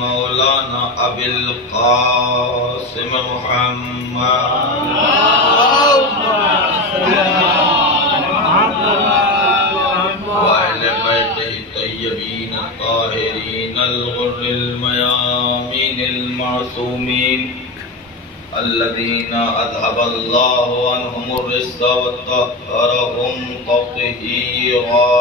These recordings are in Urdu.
مولانا ابی القاسم محمد وأهل بيته الطيبين الطاهرين الغر الميامين المعصومين الذين أذهب الله عنهم الرجس وطهرهم تطهيرا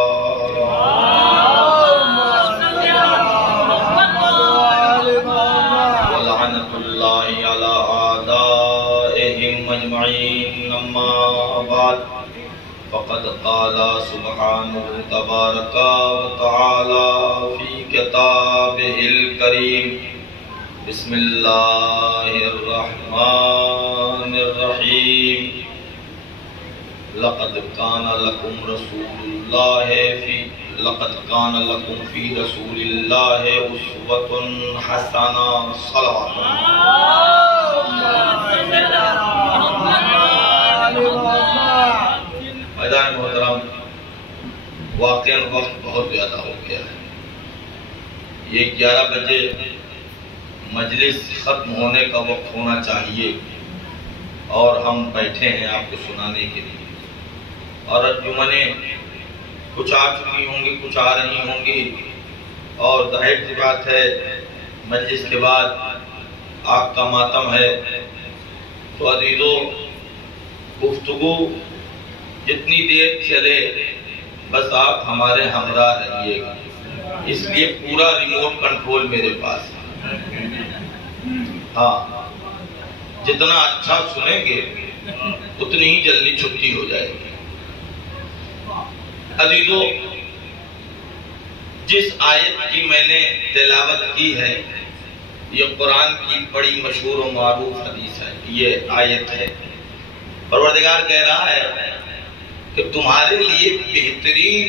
ولعنة الله على أعدائهم أجمعين. أما بعد فقد قال سبحانه تبارك وتعالى في كتابه الكريم: بسم الله الرحمن الرحيم. لقد كان لكم في رسول الله أسوة حسنة. صلوات میدان محترم، واقعاً وقت بہت زیادہ ہو گیا ہے. یہ 11 بجے مجلس ختم ہونے کا وقت ہونا چاہیے اور ہم بیٹھے ہیں آپ کو سنانے کے لیے. اور انجمنیں کچھ آ چکی ہوں گی، کچھ آ رہی ہوں گی، اور ظاہر سی بات ہے مجلس کے بعد آپ کا ماتم ہے. تو عزیزو، گفتگو جتنی دیر چلے بس آپ ہمارے ہمراہ رہیے گا، اس لیے پورا ریموٹ کنٹرول میرے پاس ہے. ہاں، جتنا اچھا سنیں گے اتنی ہی جلدی چھٹی ہو جائے گی. عزیزو، جس آیت کی میں نے تلاوت کی ہے یہ قرآن کی بڑی مشہور و معروف حدیث ہے. یہ آیت ہے، پروردگار کہہ رہا ہے کہ تمہارے لیے بہترین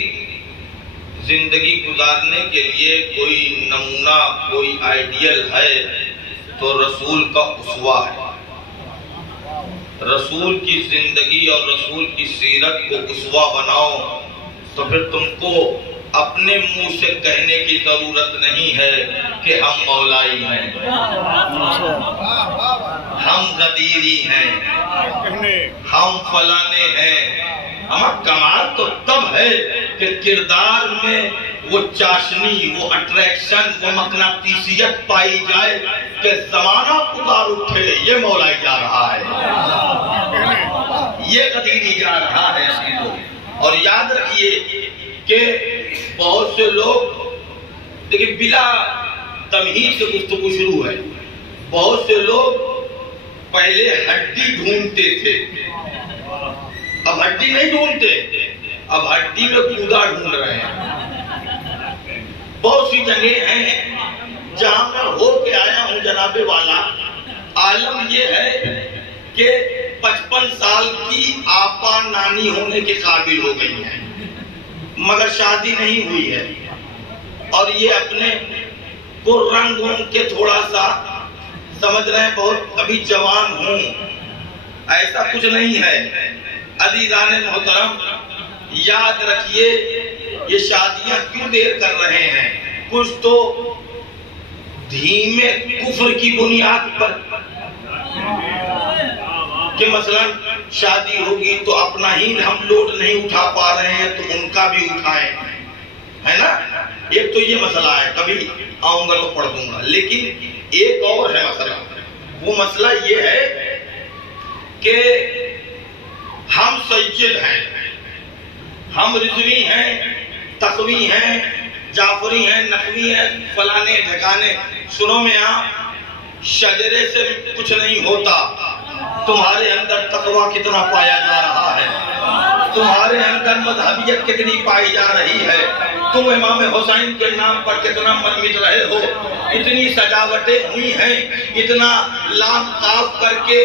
زندگی گزارنے کے لیے کوئی نمونہ، کوئی آئیڈیل ہے تو رسول کا اسوہ ہے. رسول کی زندگی اور رسول کی سیرت کو اسوہ بناؤ تو پھر تم کو اپنے منہ سے کہنے کی ضرورت نہیں ہے کہ ہم مولائی ہیں، ہم غدیری ہیں، ہم فلانے ہیں. ہمارا کمال تو تب ہے کہ کردار میں وہ چاشنی، وہ اٹریکشن، وہ مقناطیسیت پائی جائے کہ زمانہ پکار اٹھے یہ مولائی جا رہا ہے، یہ غدیری جا رہا ہے. اور یاد رکھیے کہ بہت سے لوگ دیکھیں بلا تمہید سے گفتگو شروع ہے. بہت سے لوگ پہلے ہڈی ڈھونڈتے تھے، اب ہڈی نہیں ڈھونڈتے، اب ہڈی میں کودا ڈھونڈ رہے ہیں. بہت سی جگہیں ہیں جہاں میں ہو کے آیا ہوں جناب والا. عالم یہ ہے کہ 55 سال کی آپا نانی ہونے کے قابل ہو گئی ہیں مگر شادی نہیں ہوئی ہے، اور یہ اپنے کو رنگ کے تھوڑا سا سمجھ رہے ہیں بہت ابھی جوان ہوں. ایسا کچھ نہیں ہے. عزیزان محترم، یاد رکھیے یہ شادیاں کیوں دیر کر رہے ہیں؟ کچھ تو دھیمے کفر کی بنیاد پر کہ مثلا شادی ہوگی تو اپنا ہی ہم لوڈ نہیں اٹھا پا رہے ہیں تو ان کا بھی اٹھائیں، ہے نا. ایک تو یہ مسئلہ ہے، کبھی آؤں گا تو پڑھ دوں گا. لیکن ایک اور ہے مسئلہ. وہ مسئلہ یہ ہے کہ ہم سید ہیں، ہم رضوی ہیں، تقوی ہیں، جعفری ہیں، نقوی ہیں، فلانے ڈھکانے. سنو میں یہاں شجرے سے کچھ نہیں ہوتا. تمہارے اندر تقوی کتنا پایا جا رہا ہے، تمہارے اندر مذہبیت کتنی پائی جا رہی ہے، تم امام حسین کے نام پر کتنا منمت رہے ہو. اتنی سجاوٹیں ہوئی ہیں، اتنا لام طاف کر کے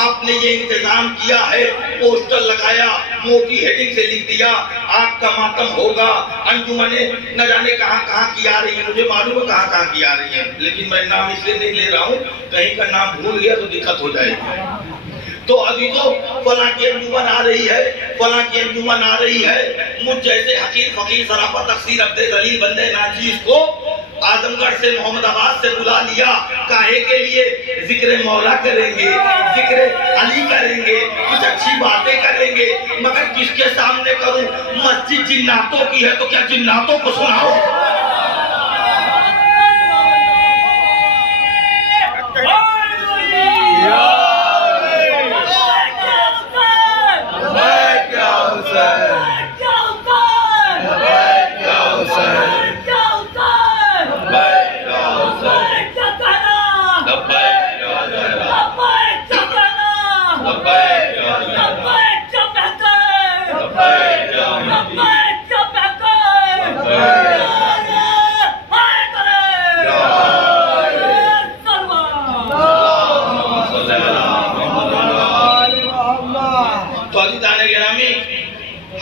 آپ نے یہ انتظام کیا ہے، پوسٹر لگایا، موٹی ہیڈنگ سے لکھ دیا آپ کا ماتم ہوگا. انجمنیں نہ جانے کہاں کہاں کی آ رہی ہیں، مجھے معلوم ہے کہاں کہاں کی آ رہی ہیں، لیکن میں نام اس لیے نہیں لے رہا ہوں کہیں کا نام بھول گیا تو دقت ہو جائے گی. تو عزیزو فلاں کی انجمن آ رہی ہے، فلاں کی انجمن آ رہی ہے، مجھ جیسے حقیر فقیر سراپا تقصیر عبد ذلیل بندے ناچیز کو اعظم گڑھ سے محمد آباد سے بلا لیا، کاہے کے لیے؟ ذکر مولا کریں گے، ذکر علی کریں گے، کچھ اچھی باتیں کریں گے، مگر کس کے سامنے کروں؟ مسجد جناتوں کی ہے تو کیا جناتوں کو سناؤ؟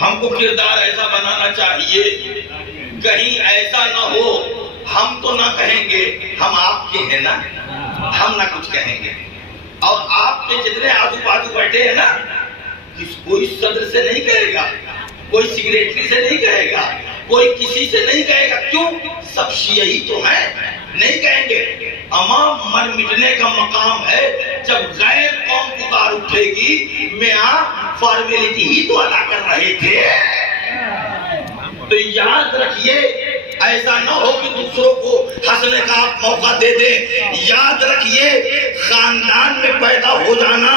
ہم کو کردار ایسا بنانا چاہیے کہیں ایسا نہ ہو ہم تو نہ کہیں گے ہم آپ کے ہیں نا، ہم نہ کچھ کہیں گے، اور آپ کے جتنے آزو بازو بیٹھے ہیں نا، کوئی صدر سے نہیں کہے گا، کوئی سیکریٹری سے نہیں کہے گا، کوئی کسی سے نہیں کہے گا، کیوں؟ سب شیعی تو ہیں، نہیں کہیں گے۔ اما مر مٹنے کا مقام ہے، جب غیر قوم پکار اٹھے گی، میاں فارمیلٹی ہی تو ادا کر رہے تھے۔ تو یاد رکھیے ایسا نہ ہو کہ دوسروں کو ہنسنے کا آپ موقع دے دیں۔ یاد رکھیے خاندان میں پیدا ہو جانا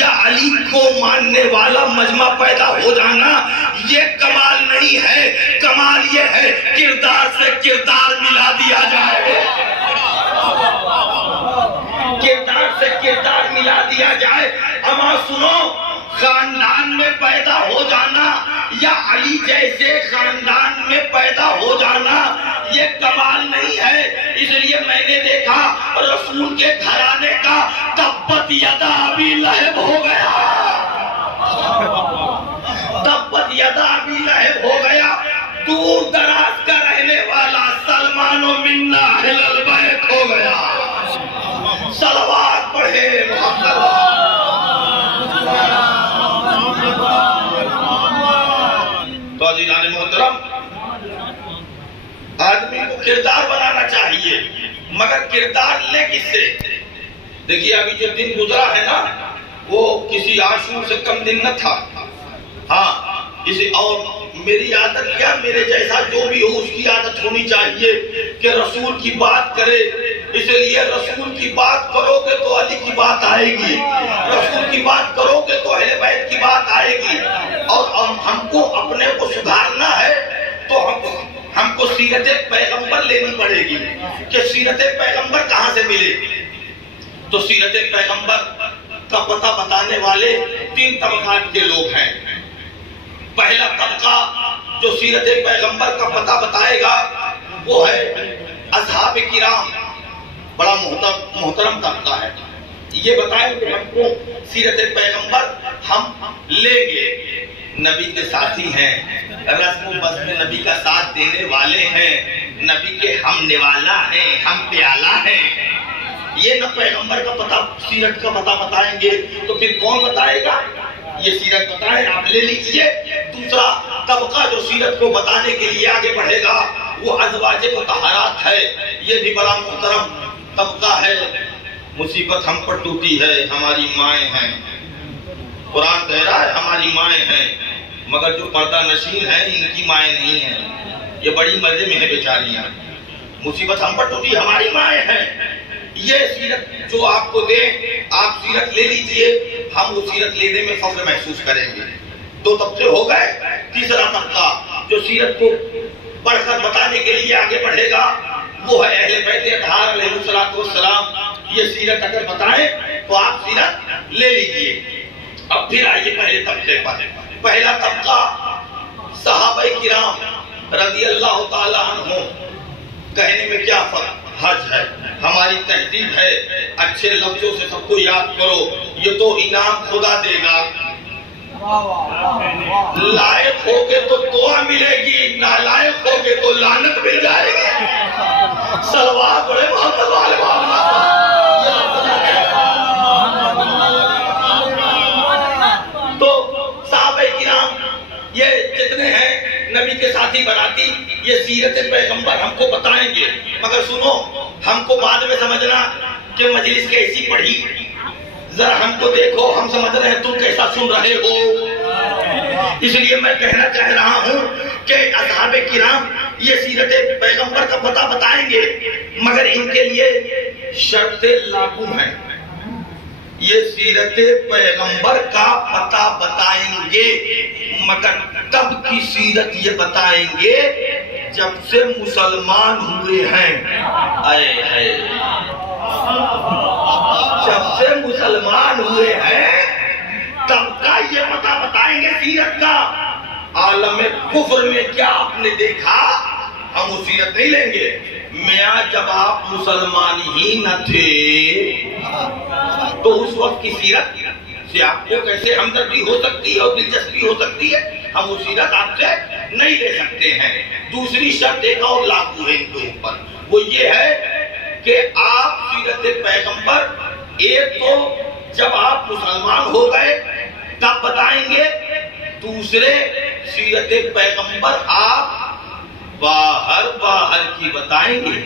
یا علی کو ماننے والا مجمع پیدا ہو جانا یہ کمال نہیں ہے، کمال یہ ہے کردار سے کردار ملا دیا جائے، کردار سے کردار ملا دیا جائے۔ اما سنو، خاندان میں پیدا ہو جانا یا علی جیسے خاندان میں پیدا ہو جانا یہ کمال نہیں ہے۔ اس لیے میں نے دیکھا رسول کے گھرانے کا تبت یدا ابی لہب ہو گیا، تبت یدا ابی لہب ہو گیا۔ دور دراز کا رہنے والا سلمان و منا اہل البیت ہو گیا۔ صلوات پڑھے محمد۔ تو عزیزان محترم، آدمی کو کردار بنانا چاہیے، مگر کردار لے کس سے؟ دیکھیے ابھی جو دن گزرا ہے نا وہ کسی عاشور سے کم دن نہ تھا۔ ہاں اور میری عادت کیا، میرے جیسا جو بھی ہو اس کی عادت ہونی چاہیے کہ رسول کی بات کرے۔ اس لیے رسول کی بات کرو گے تو علی کی بات آئے گی، رسول کی بات کرو گے تو اہل بیت کی بات آئے گی۔ اور ہم کو اپنے کو سدھارنا ہے تو ہم کو سیرت پیغمبر لینی پڑے گی کہ سیرت پیغمبر کہاں سے ملے۔ تو سیرت پیغمبر کا پتہ بتانے والے 3 طبقات کے لوگ ہیں۔ پہلا طبقہ جو سیرت پیغمبر کا پتہ بتائے گا وہ ہے اصحاب کرام، بڑا محترم طبقہ ہے۔ یہ بتائیں کہ ہم کو سیرت پیغمبر ہم لیں گے، نبی کے ساتھی ہیں، رسم و بس میں نبی کا ساتھ دینے والے ہیں، نبی کے ہم نوالا ہیں، ہم پیالہ ہیں۔ یہ نہ پیغمبر کا پتہ سیرت کا پتہ بتائیں گے تو پھر کون بتائے گا؟ یہ سیرت بتائیں، آپ لے لیجئے۔ دوسرا طبقہ جو سیرت کو بتانے کے لیے آگے بڑھے گا وہ ازواج مطہرات ہے۔ یہ بھی بڑا محترم طبقہ ہے۔ مصیبت ہم پر ٹوٹی ہے، ہماری مائیں ہیں، قرآن کہہ رہا ہے ہماری مائیں ہیں، مگر جو پردہ نشین ہیں ان کی مائیں نہیں ہیں، یہ بڑی مزے میں ہے بیچاریاں۔ مصیبت ہم پر ٹوٹی ہماری مائیں ہیں۔ یہ سیرت جو آپ کو دے آپ سیرت لے لیجئے، ہم وہ سیرت لینے میں فخر محسوس کریں گے۔ 2 طبقے ہو گئے۔ تیسرا طبقہ جو سیرت کو پڑھ کر بتانے کے لیے آگے بڑھے گا وہ ہے اہل بیت اطہار علیہ السلام۔ یہ سیرت اگر بتائیں تو آپ سیرت لے لیجئے۔ اب پھر آئیے پہلے طبقے پر۔ پہلا طبقہ صحابہ کرام رضی اللہ تعالیٰ عنہ۔ کہنے میں کیا فرق حج ہے، ہماری تہذیب ہے، اچھے لفظوں سے سب کو یاد کرو، یہ تو انعام خدا دے گا۔ لائق ہوگے تو دعا ملے گی، نالائق ہوگے تو لعنت مل جائے گی۔ صلوات پڑھے محمد والے محمد۔ تو صحابہ کرام یہ جتنے ہیں نبی کے ساتھی براتی یہ سیرت پیغمبر ہم کو بتائیں گے، مگر سنو ہم کو بعد میں سمجھنا کہ مجلس کیسی پڑھی، ذرا ہم کو دیکھو ہم سمجھ رہے ہیں تم کیسا سن رہے ہو۔ اس لیے میں کہنا چاہ رہا ہوں کہ اصحاب کرام یہ سیرت پیغمبر کا پتہ بتائیں گے، مگر ان کے لیے شرطیں لاگو ہیں۔ یہ سیرت پیغمبر کا پتہ بتائیں گے، مگر تب کی سیرت یہ بتائیں گے جب سے مسلمان ہوئے ہیں۔ جب سے مسلمان ہوئے ہیں تب کا یہ پتہ بتائیں گے سیرت کا۔ عالم کفر میں کیا آپ نے دیکھا، ہم وہ سیرت نہیں لیں گے۔ میاں جب آپ مسلمان ہی نہ تھے تو اس وقت کی سیرت سے آپ کو کیسے ہمدردی ہو سکتی ہے اور دلچسپی ہو سکتی ہے، ہم وہ سیرت آپ سے نہیں لے سکتے ہیں۔ دوسری شرط ایک اور لاگو ہے ان کے اوپر، وہ یہ ہے کہ آپ سیرت پیغمبر ایک تو جب آپ مسلمان ہو گئے تب بتائیں گے، دوسرے سیرت پیغمبر آپ باہر کی بتائیں گے۔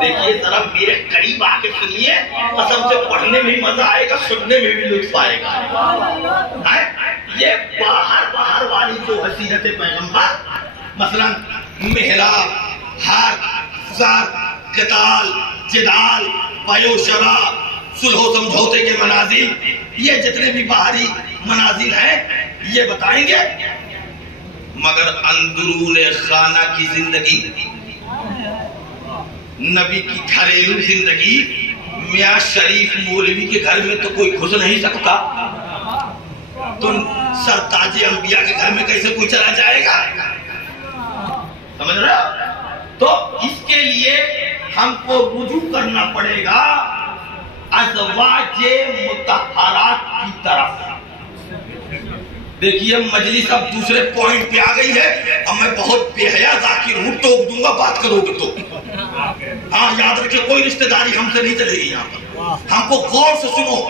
دیکھیے ذرا میرے قریب آ کے سنیے، قسم سے پڑھنے میں مزہ آئے گا، سننے میں بھی لطف آئے گا۔ یہ باہر والی جو ہے سیرت پیغمبر، مثلا محراب، حرب، زر، قتال، جدال، بیع و شراء، صلح و سمجھوتے کے منازل، یہ جتنے بھی باہری منازل ہیں یہ بتائیں گے، مگر اندرون خانہ کی زندگی، نبی کی گھریلو زندگی، میاں شریف مولوی کے گھر میں تو کوئی گھس نہیں سکتا، تو سرتاج انبیاء کے گھر میں کیسے کوئی چلا جائے گا؟ سمجھ رہے ہو؟ تو اس کے لیے ہم کو رجوع کرنا پڑے گا ازواج مطہرات کی طرف۔ دیکھیے مجلس اب دوسرے پوائنٹ پہ آ گئی ہے، اب میں بہت بے حیا ذاکر ہوں، ٹوک دوں گا بات کرو گے تو۔ ہاں یاد رکھیں کوئی رشتہ داری ہم سے نہیں چلے گی یہاں پر، ہم کو غور سے سنو۔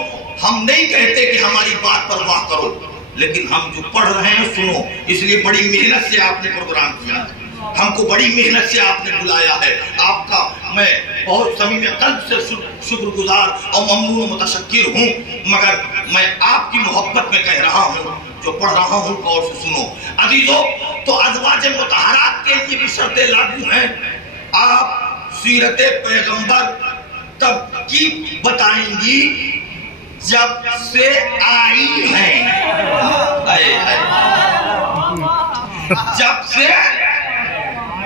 ہم نہیں کہتے کہ ہماری بات پر واہ کرو، لیکن ہم جو پڑھ رہے ہیں سنو، اس لیے بڑی محنت سے آپ نے پروگرام کیا ہے، ہم کو بڑی محنت سے آپ نے بلایا ہے، آپ کا میں بہت صمیم قلب سے شکر گزار اور ممنون و متشکر ہوں، مگر میں آپ کی محبت میں کہہ رہا ہوں، جو پڑھ رہا ہوں غور سے سنو۔ عزیزو تو ازواج مطہرات کے لیے بھی شرطیں لاگو ہیں۔ آپ سیرت پیغمبر تب کی بتائیں گی جب سے آئی ہیں، جب سے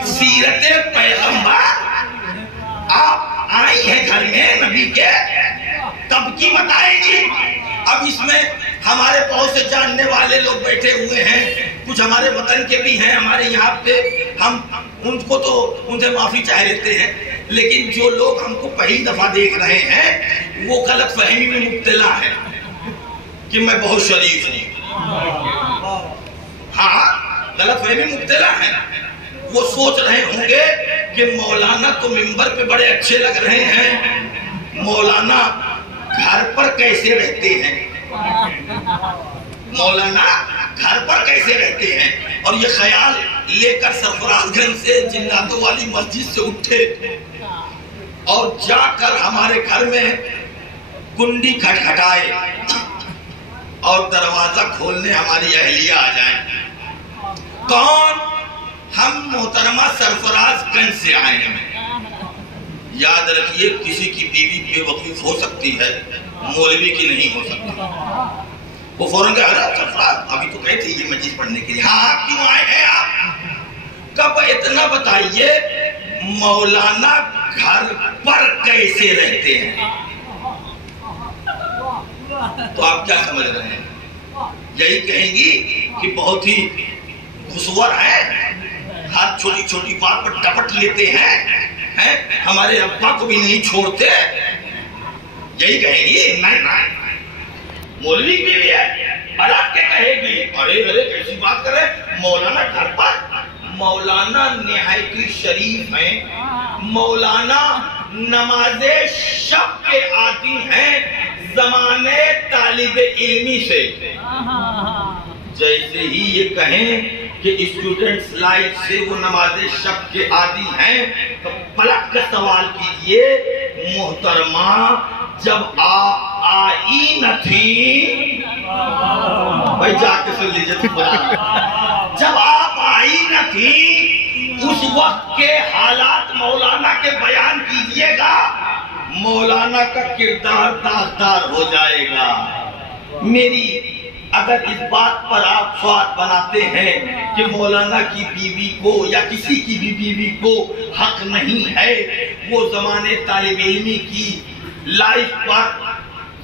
سیرت پیغمبر آپ آئی ہیں گھر میں نبی کے، تب کی بتائیں گی۔ اب اس میں ہمارے بہت سے جاننے والے لوگ بیٹھے ہوئے ہیں، کچھ ہمارے وطن کے بھی ہیں ہمارے یہاں پہ، ہم ان کو تو ان سے معافی چاہ لیتے ہیں، لیکن جو لوگ ہم کو پہلی دفعہ دیکھ رہے ہیں وہ غلط فہمی میں مبتلا ہے کہ میں بہت شریف ہوں۔ ہاں غلط فہمی مبتلا ہے، وہ سوچ رہے ہوں گے کہ مولانا تو ممبر پہ بڑے اچھے لگ رہے ہیں، مولانا گھر پر کیسے رہتے ہیں، مولانا گھر پر کیسے رہتے ہیں، اور یہ خیال لے کر سرفراز گنج سے جناتوں والی مسجد سے اٹھے اور جا کر ہمارے گھر میں کنڈی کھٹکھٹائے اور دروازہ کھولنے ہماری اہلیہ آ جائیں۔ کون؟ ہم محترمہ سرفراز گنج سے آئے ہیں۔ یاد رکھیے کسی کی بیوی بے وقوف ہو سکتی ہے، مولوی کی نہیں ہو سکتی۔ وہ فوراً کہا حضرت سرفراز ابھی تو کہتے یہ مجلس پڑھنے کے لیے، ہاں کیوں آئے ہیں آپ؟ کب اتنا بتائیے مولانا گھر پر کیسے رہتے ہیں؟ تو آپ کیا سمجھ رہے ہیں؟ یہی کہیں گی کہ بہت ہی خسور ہے، ہر چھوٹی چھوٹی بات پر ڈپٹ لیتے ہیں، ہمارے ابا کو بھی نہیں چھوڑتے، یہی کہیں گی؟ نہیں مولوی بھی ہے پلٹ کے کہے گی ارے کیسی بات کر رہے مولانا گھر پر؟ مولانا نہایت شریف ہیں، مولانا نماز شب کے عادی ہیں زمانے طالب علمی سے۔ جیسے ہی یہ کہیں کہ اسٹوڈنٹس لائف سے وہ نماز شب کے عادی ہیں تو پلٹ کر سوال کیجئے محترمہ جب آپ آئی نہ تھی، بھائی جا کے سن لیجئے، جب آپ آئی نہ تھی اس وقت کے حالات مولانا کے بیان کیجئے گا، مولانا کا کردار داغدار ہو جائے گا۔ میری اگر اس بات پر آپ سوال بناتے ہیں کہ مولانا کی بیوی کو یا کسی کی بھی بیوی کو حق نہیں ہے وہ زمانے طالب علمی کی لائف پر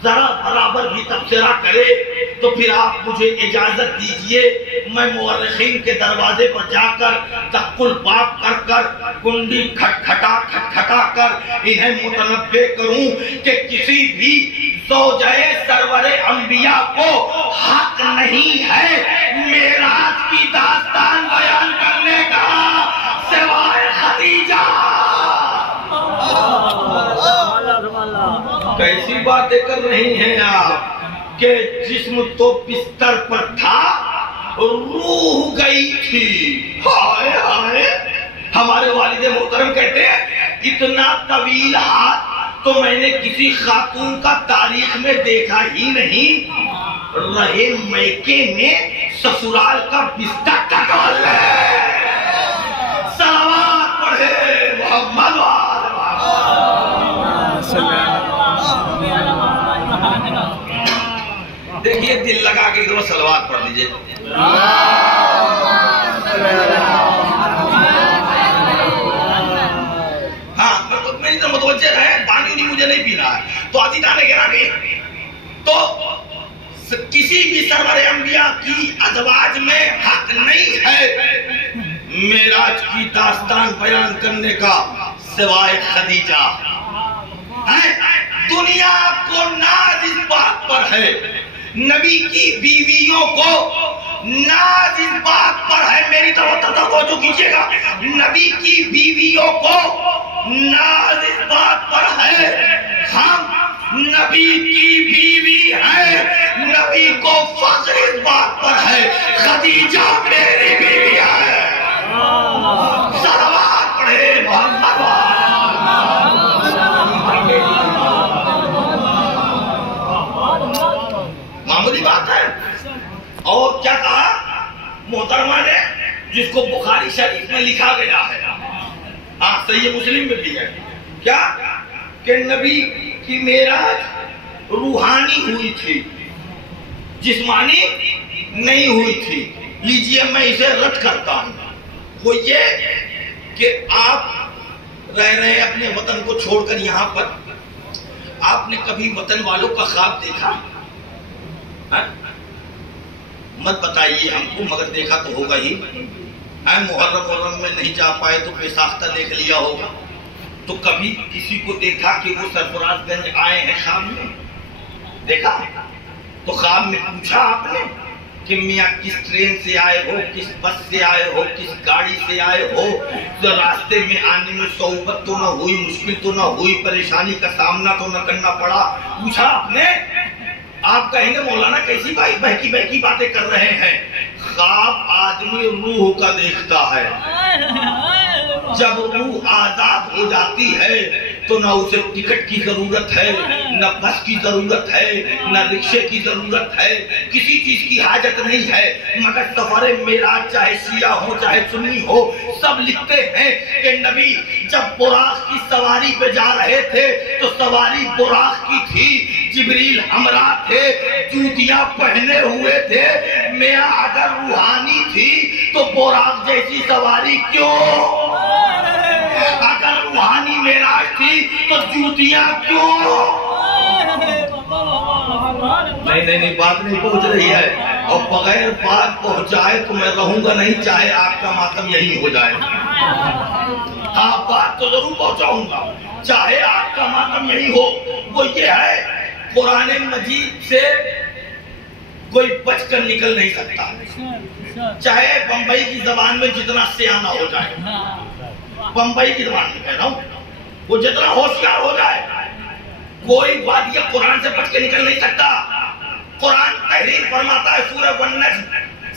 ذرا برابر بھی تبصرہ کرے، تو پھر آپ مجھے اجازت دیجئے میں مورخین کے دروازے پر جا کر دق الباب کر کر کنڈی کھٹکھٹا کر انہیں متنبہ کروں کہ کسی بھی زوجہ سرور انبیاء کو حق نہیں ہے معراج کی داستان بیان کرنے کا سوائے خدیجہ۔ کیسی باتیں کر رہی ہیں آپ کہ جسم تو بستر پر تھا روح گئی تھی۔ ہائے ہائے، ہمارے والد محترم کہتے ہیں اتنا طویل ہاتھ تو میں نے کسی خاتون کا تاریخ میں دیکھا ہی نہیں، رہے میکے میں سسرال کا بستر ٹٹول ہے۔ صلوات پڑھے محمد دیکھیے دل لگا کے ذرا صلوات پڑھ دیجئے۔ ہاں میری تو متوجہ ہے، پانی نہیں مجھے نہیں پینا ہے تو عزیزان گرامی، تو کسی بھی سرور انبیاء کی ازواج میں حق نہیں ہے معراج کی داستان بیان کرنے کا سوائے خدیجہ۔ دنیا کو ناز اس بات پر ہے، نبی کی بیویوں کو ناز اس بات پر ہے، میری طرف توجہ کیجئے گا، نبی کی بیویوں کو ناز اس بات پر ہے ہم نبی کی بیوی ہے، نبی کو فخر اس بات پر ہے خدیجہ میری بیوی ہے۔ صلوات پڑھے محمد۔ معمولی بات ہے۔ اور کیا کہا محترمہ نے، جس کو بخاری شریف میں لکھا گیا ہے، ہاں صحیح مسلم میں بھی ہے، کیا کہ نبی کی معراج روحانی ہوئی تھی، جسمانی نہیں ہوئی تھی۔ لیجئے میں اسے رد کرتا ہوں، وہ یہ کہ آپ رہ رہے ہیں اپنے وطن کو چھوڑ کر یہاں پر، آپ نے کبھی وطن والوں کا خواب دیکھا؟ مت بتائیے ہم کو، مگر دیکھا تو ہوگا ہی۔ محرم میں نہیں جا پائے تو بے ساختہ دیکھ لیا ہوگا، تو کبھی کسی کو دیکھا کہ وہ سرفراز گنج آئے ہیں خواب میں؟ دیکھا؟ تو خواب میں پوچھا آپ نے کہ میاں کس ٹرین سے آئے ہو، کس بس سے آئے ہو، کس گاڑی سے آئے ہو، تو راستے میں آنے میں صعوبت تو نہ ہوئی، مشکل تو نہ ہوئی، پریشانی کا سامنا تو نہ کرنا پڑا؟ پوچھا آپ نے؟ آپ کہیں گے مولانا کیسی بہکی باتیں کر رہے ہیں۔ خواب آدمی روح کا دیکھتا ہے، جب روح آزاد ہو جاتی ہے تو نہ اسے ٹکٹ کی ضرورت ہے، نہ بس کی ضرورت ہے، نہ رکشے کی ضرورت ہے، کسی چیز کی حاجت نہیں ہے، مگر سفر معراج چاہے شیعہ ہو چاہے سنی ہو، سب لکھتے ہیں کہ نبی جب براق کی سواری پہ جا رہے تھے تو سواری براق کی تھی، جبریل ہمراہ تھے، جوتیاں پہنے ہوئے تھے۔ میاں اگر روحانی تھی تو براق جیسی سواری کیوں؟ اگر روحانی معراج تھی تو جوتیاں کیوں؟ نہیں بات نہیں پہنچ رہی ہے، اور بغیر بات پہنچائے تو میں رہوں گا نہیں، چاہے آپ کا ماتم یہی ہو جائے۔ ہاں بات تو ضرور پہنچاؤں گا، چاہے آپ کا ماتم یہی ہو۔ وہ یہ ہے قرآن مجید سے کوئی بچ کر نکل نہیں سکتا، چاہے بمبئی کی زبان میں جتنا سیانہ ہو جائے، بمبئی کی زبان میں کہہ رہا ہوں، وہ جتنا ہوشیار ہو جائے، کوئی وادی قرآن سے بچ کے نکل نہیں سکتا۔ قرآن تحریر فرماتا ہے سورہ والنجم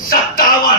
57।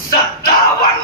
57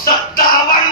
57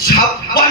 56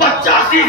85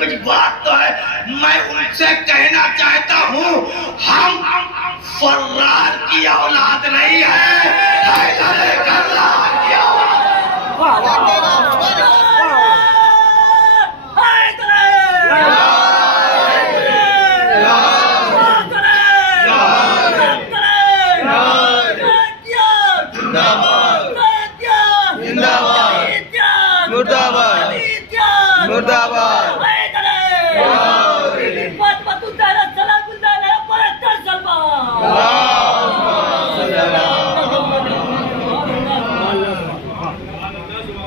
کچھ بات تو ہے. میں ان سے کہنا چاہتا ہوں ہم فرار کی اولاد نہیں ہے، حیدر کرار کی اولاد.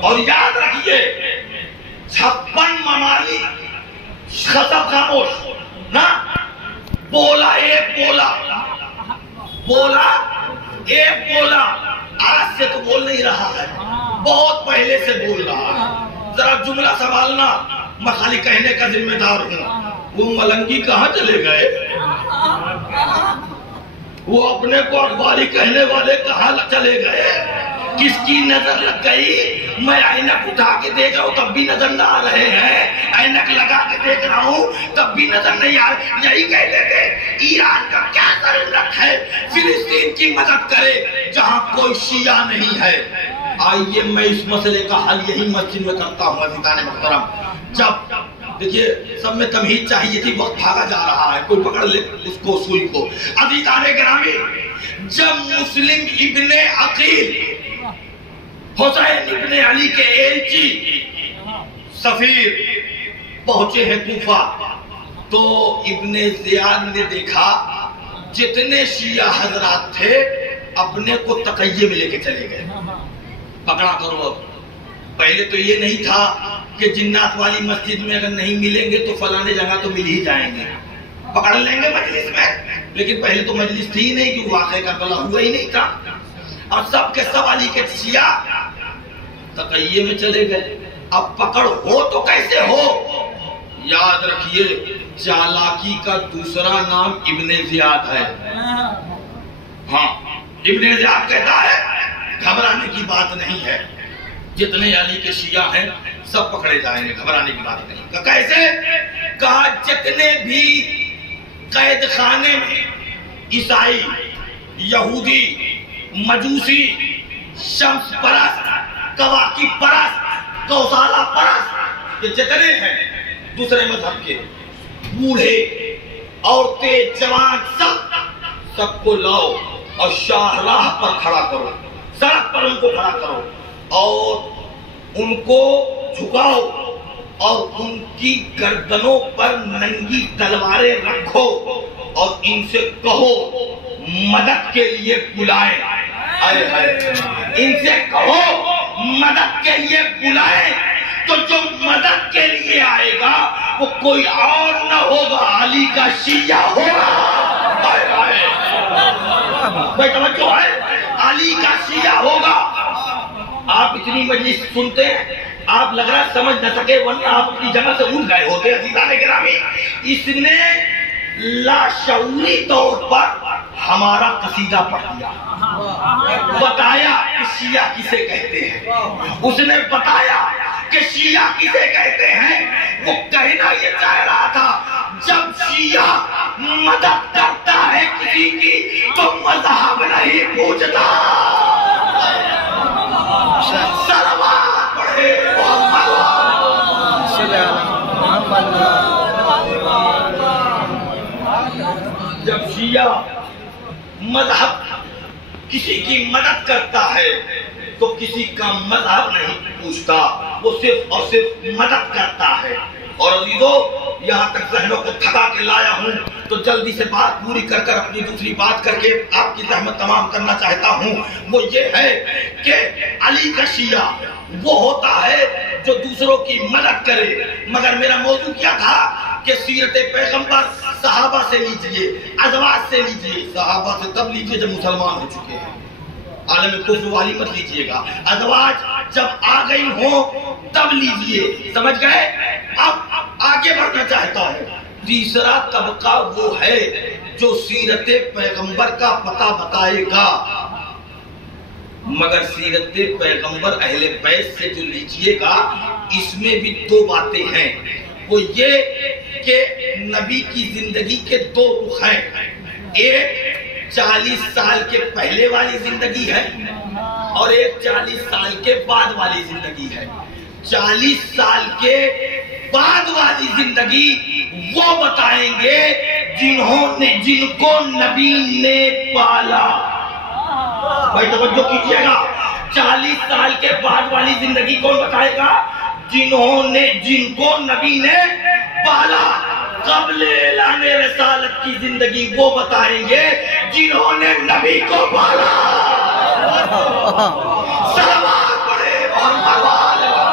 اور یاد رکھیے 56 ممالک خطب خاموش نا، بولا ایک بولا، بولا ایک بولا. آج سے تو بول نہیں رہا ہے، بہت پہلے سے بول رہا ہے. ذرا جملہ سنبھالنا، میں خالی کہنے کا ذمہ دار ہوں. وہ ملنگی کہاں چلے گئے؟ وہ اپنے کو اخباری کہنے والے کہاں چلے گئے؟ کس کی نظر لگ گئی؟ میں اینک اٹھا کے دیکھ رہا ہوں تب بھی نظر نہ آ رہے ہیں، اینک لگا کے دیکھ رہا ہوں تب بھی نظر نہیں آ رہے. یہی کہتے تھے ایران کا کیا ضرورت ہے فلسطین کی مدد کرے جہاں کوئی شیعہ نہیں ہے. آئیے میں اس مسئلے کا حل یہی مسجد میں کرتا ہوں. عزیزان محترم، جب دیکھیے سب میں تمہید چاہیے تھی، وقت بھاگا جا رہا ہے، کوئی پکڑ لے اس کو سوئی کو. عزیزان گرامی، جب مسلم ابن عقیل حسین ابن علی کے ایلچی سفیر پہنچے ہیں کوفہ، تو ابن زیاد نے دیکھا جتنے شیعہ حضرات تھے اپنے کو تقیے میں لے کے چلے گئے. پکڑا کرو. پہلے تو یہ نہیں تھا کہ جنات والی مسجد میں اگر نہیں ملیں گے تو فلانے جگہ تو مل ہی جائیں گے، پکڑ لیں گے مجلس میں. لیکن پہلے تو مجلس تھی ہی نہیں، کیونکہ واقعہ کربلا ہوا ہی نہیں تھا. اور سب کے سب علی کے شیعہ تقیے میں چلے گئے. اب پکڑ ہو تو کیسے ہو؟ یاد رکھیے چالاکی کا دوسرا نام ابن زیاد ہے. ہاں، ابن زیاد کہتا ہے گھبرانے کی بات نہیں ہے، جتنے علی کے شیعہ ہیں سب پکڑے جائیں گے، گھبرانے کی بات نہیں. کیسے؟ کہا جتنے بھی قید خانے میں عیسائی، یہودی، مجوسی، شمس پرست، کواکب پرست، گوسالہ پرست، یہ جتنے ہیں دوسرے مذہب کے، بوڑھے، عورتیں، جوان، سب کو لاؤ اور شاہراہ پر کھڑا کرو، سڑک پر ان کو کھڑا کرو اور ان کو جھکاؤ اور ان کی گردنوں پر ننگی تلواریں رکھو اور ان سے کہو مدد کے لیے بلائیں. ان سے کہو مدد کے لیے بلائیں. تو جو مدد کے لیے آئے گا وہ کوئی اور نہ ہوگا، علی کا شیعہ ہوگا. بھائی توجہ ہے، علی کا شیعہ ہوگا. آپ اتنی مجلس سنتے ہیں، آپ لگ رہا سمجھ نہ سکے ورنہ آپ اپنی جگہ سے اٹھ گئے ہوتے. عزیزان گرامی، اس نے لاشعوری طور پر ہمارا قصیدہ پڑھ دیا، بتایا کہ شیعہ کسے کہتے ہیں. اس نے بتایا کہ شیعہ کسے کہتے ہیں. وہ کہنا یہ چاہ رہا تھا جب شیعہ مدد کرتا ہے کسی کی تو مذہب نہیں پوچھتا. سلوات پڑھے جب شیعہ مذہب کسی کی مدد کرتا ہے تو کسی کا مذہب نہیں پوچھتا، وہ صرف اور صرف مدد کرتا ہے. اور عزیزو، یہاں تک ذہنوں کو تھکا کے لایا ہوں تو جلدی سے بات پوری کر کر اپنی دوسری بات کر کے آپ کی زحمت تمام کرنا چاہتا ہوں. وہ یہ ہے کہ علی کا شیعہ وہ ہوتا ہے جو دوسروں کی مدد کرے. مگر میرا موضوع کیا تھا کہ سیرت پیغمبر صحابہ سے لیجئے، ازواج سے لیجئے. صحابہ سے تب لیجئے جب مسلمان ہو چکے ہیں، عالم کفر والی مت لیجئے گا. ازواج جب آ گئی ہوں تب لیجئے. سمجھ گئے؟ اب آگے بڑھنا چاہتا ہوں. تیسرا طبقہ وہ ہے جو سیرت پیغمبر کا پتہ بتائے گا. مگر سیرت پیغمبر اہل بیت سے جو لیجئے گا اس میں بھی دو باتیں ہیں. وہ یہ کہ نبی کی زندگی کے دو رخ ہیں. ایک 40 سال کے پہلے والی زندگی ہے اور ایک 40 سال کے بعد والی زندگی ہے. 40 سال کے بعد والی زندگی وہ بتائیں گے جن کو نبی نے پالا. بھائی توجہ کیجئے گا, 40 سال کے بعد والی زندگی کون بتائے گا؟ جن کو نبی نے پالا. قبل اعلان رسالت کی زندگی وہ بتائیں گے جنہوں نے نبی کو پالا. سلوات پڑھے اور مروا لگا.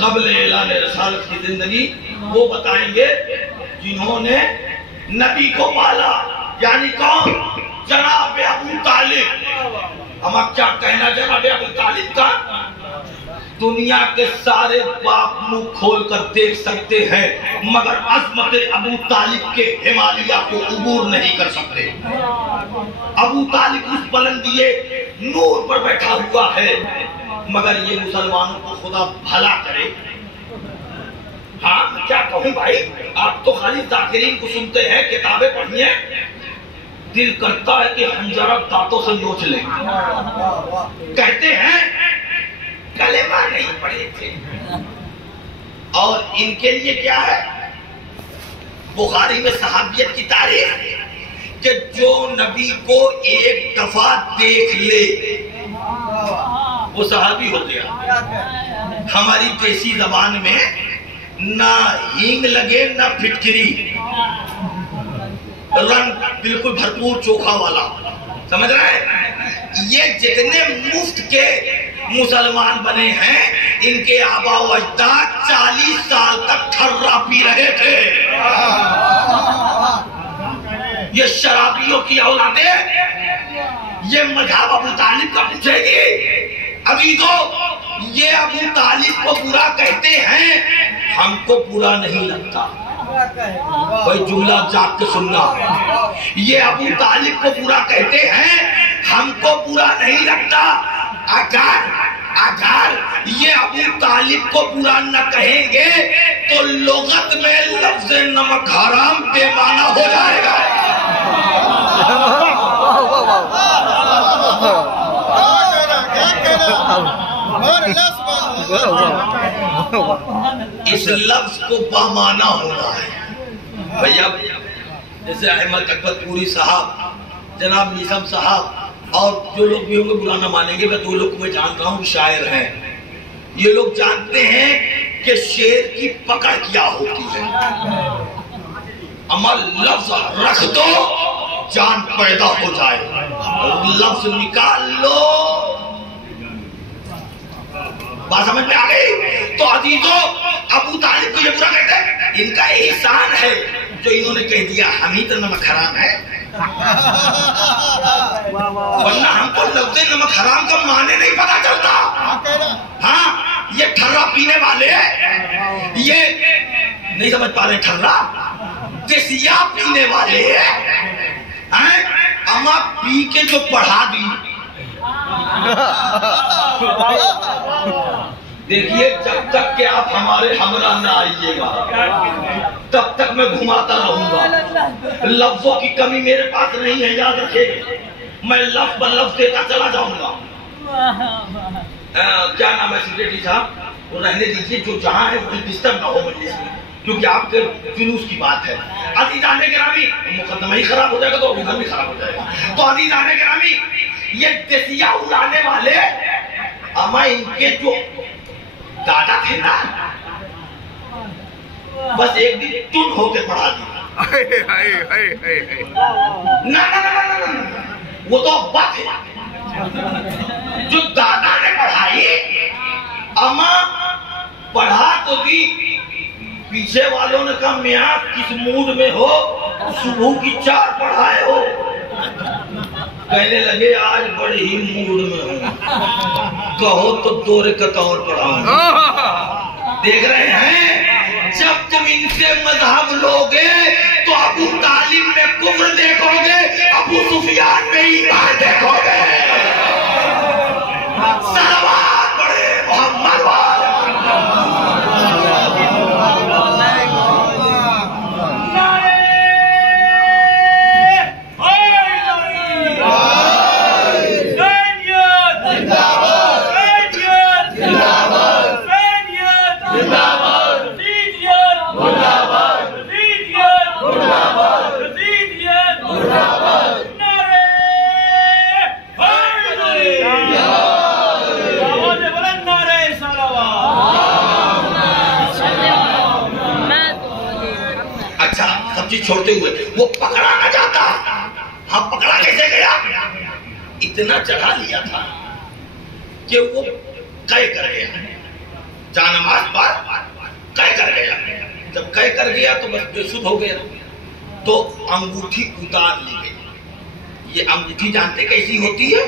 قبل اعلان رسالت کی زندگی وہ بتائیں گے جنہوں نے نبی کو پالا. یعنی کون؟ جناب ابو طالب. ہم اب کیا کہنا جناب ابو طالب کا؟ دنیا کے سارے باپ منہ کھول کر دیکھ سکتے ہیں مگر عظمت ابو طالب کے ہمالیہ کو عبور نہیں کر سکتے. ابو طالب اس بلندی نور پر بیٹھا ہوا ہے مگر یہ مسلمانوں کو خدا بھلا کرے. ہاں کیا کہوں بھائی, آپ تو خالی ذاکرین کو سنتے ہیں, کتابیں پڑھنی ہیں, دل کرتا ہے کہ ہنجرہ دانتوں سے نوچ لیں. کہتے ہیں کلمہ نہیں پڑھے تھے. اور ان کے لیے کیا ہے؟ بخاری میں صحابیت کی تاریخ کہ جو نبی کو ایک دفعہ دیکھ لے وہ صحابی ہو گیا. ہماری دیسی زبان میں نہ ہینگ لگے نہ پھٹکری, رنگ بالکل بھرپور چوکھا والا. سمجھ رہے ہیں؟ یہ جتنے مفت کے مسلمان بنے ہیں ان کے آبا و اجداد 40 سال تک ٹھرا پی رہے تھے. یہ شرابیوں کی اولادیں یہ مذہب ابو طالب کا پوچھے گی. ابھی تو یہ ابو طالب کو برا کہتے ہیں, ہم کو برا نہیں لگتا. کوئی جملہ جاگ کے سننا, یہ ابو طالب کو برا کہتے ہیں, ہم کو برا نہیں لگتا. اگر یہ ابو طالب کو برا نہ کہیں گے تو لغت میں لفظ نمک حرام بے معنی ہو جائے گا. اس لفظ کو بامعنی ہونا ہے. بھیا جیسے احمد اکبر پوری صاحب, جناب نیسم صاحب اور جو لوگ بھی ہوں گے برا نہ مانیں گے, میں دو لوگ کو میں جانتا ہوں شاعر ہیں, یہ لوگ جانتے ہیں کہ شعر کی پکڑ کیا ہوتی ہے. اما لفظ رکھ دو جان پیدا ہو جائے, لفظ نکال لو. بات سمجھ میں آ گئی؟ تو عزیزو ابو طالب کو یہ برا کہتے ہیں, ان کا احسان ہے جو انہوں نے کہہ دیا ہم ہی تو نمک حرام ہے. ورنہ ہم کو لفظ نمک حرام کا معنی نہیں پتا چلتا. ہاں یہ ٹھرا پینے والے یہ نہیں سمجھ پا رہے, ٹھرا دیسیا پینے والے اما پی کے جو پڑھا دی. دیکھیے جب تک کہ آپ ہمارے ہمراہ نہ آئیے گا تب تک میں گھماتا رہوں گا. لفظوں کی کمی میرے پاس نہیں ہے, یاد رکھے, میں لفظ ب لفظ دیتا چلا جاؤں گا. کیا نام ہے سیکریٹری صاحب, وہ رہنے دیجیے, جو جہاں ہے وہ ڈسٹرب نہ ہو مجلس میں, کیونکہ آپ کے جلوس کی بات ہے. عزیزان گرامی, مقدمہ ہی خراب ہو جائے گا تو گھر بھی خراب ہو جائے گا. تو عزیزان گرامی, یہ دیسیا اڑانے والے اما ان کے جو دادا تھے نا, بس ایک دن تن ہو کے پڑھا دیا. وہ تو ابا تھے جو دادا نے پڑھائی. اما پڑھا تو دی, پیچھے والوں نے کہا میاں کس موڈ میں ہو, صبح کی 4 پڑھائے ہو. کہنے لگے آج بڑے ہی موڈ میں ہوں، کہو تو 2 رکعت اور پڑھاؤں۔ دیکھ رہے ہیں جب تم ان سے مذہب لوگے تو ابو طالب میں کفر دیکھو گے، ابو سفیان میں ایمان دیکھو گے۔ صلوات پڑھے محمد والے۔ چھوڑتے ہوئے وہ پکڑا نہ جاتا۔ ہاں پکڑا کیسے گیا؟ اتنا چڑھا لیا تھا کہ وہ قے کر گیا، جانماز بار قے کر گیا۔ جب قے کر گیا تو بس بے سود ہو گیا، تو انگوٹھی اتار لی گئی۔ یہ انگوٹھی جانتے کیسی ہوتی ہے؟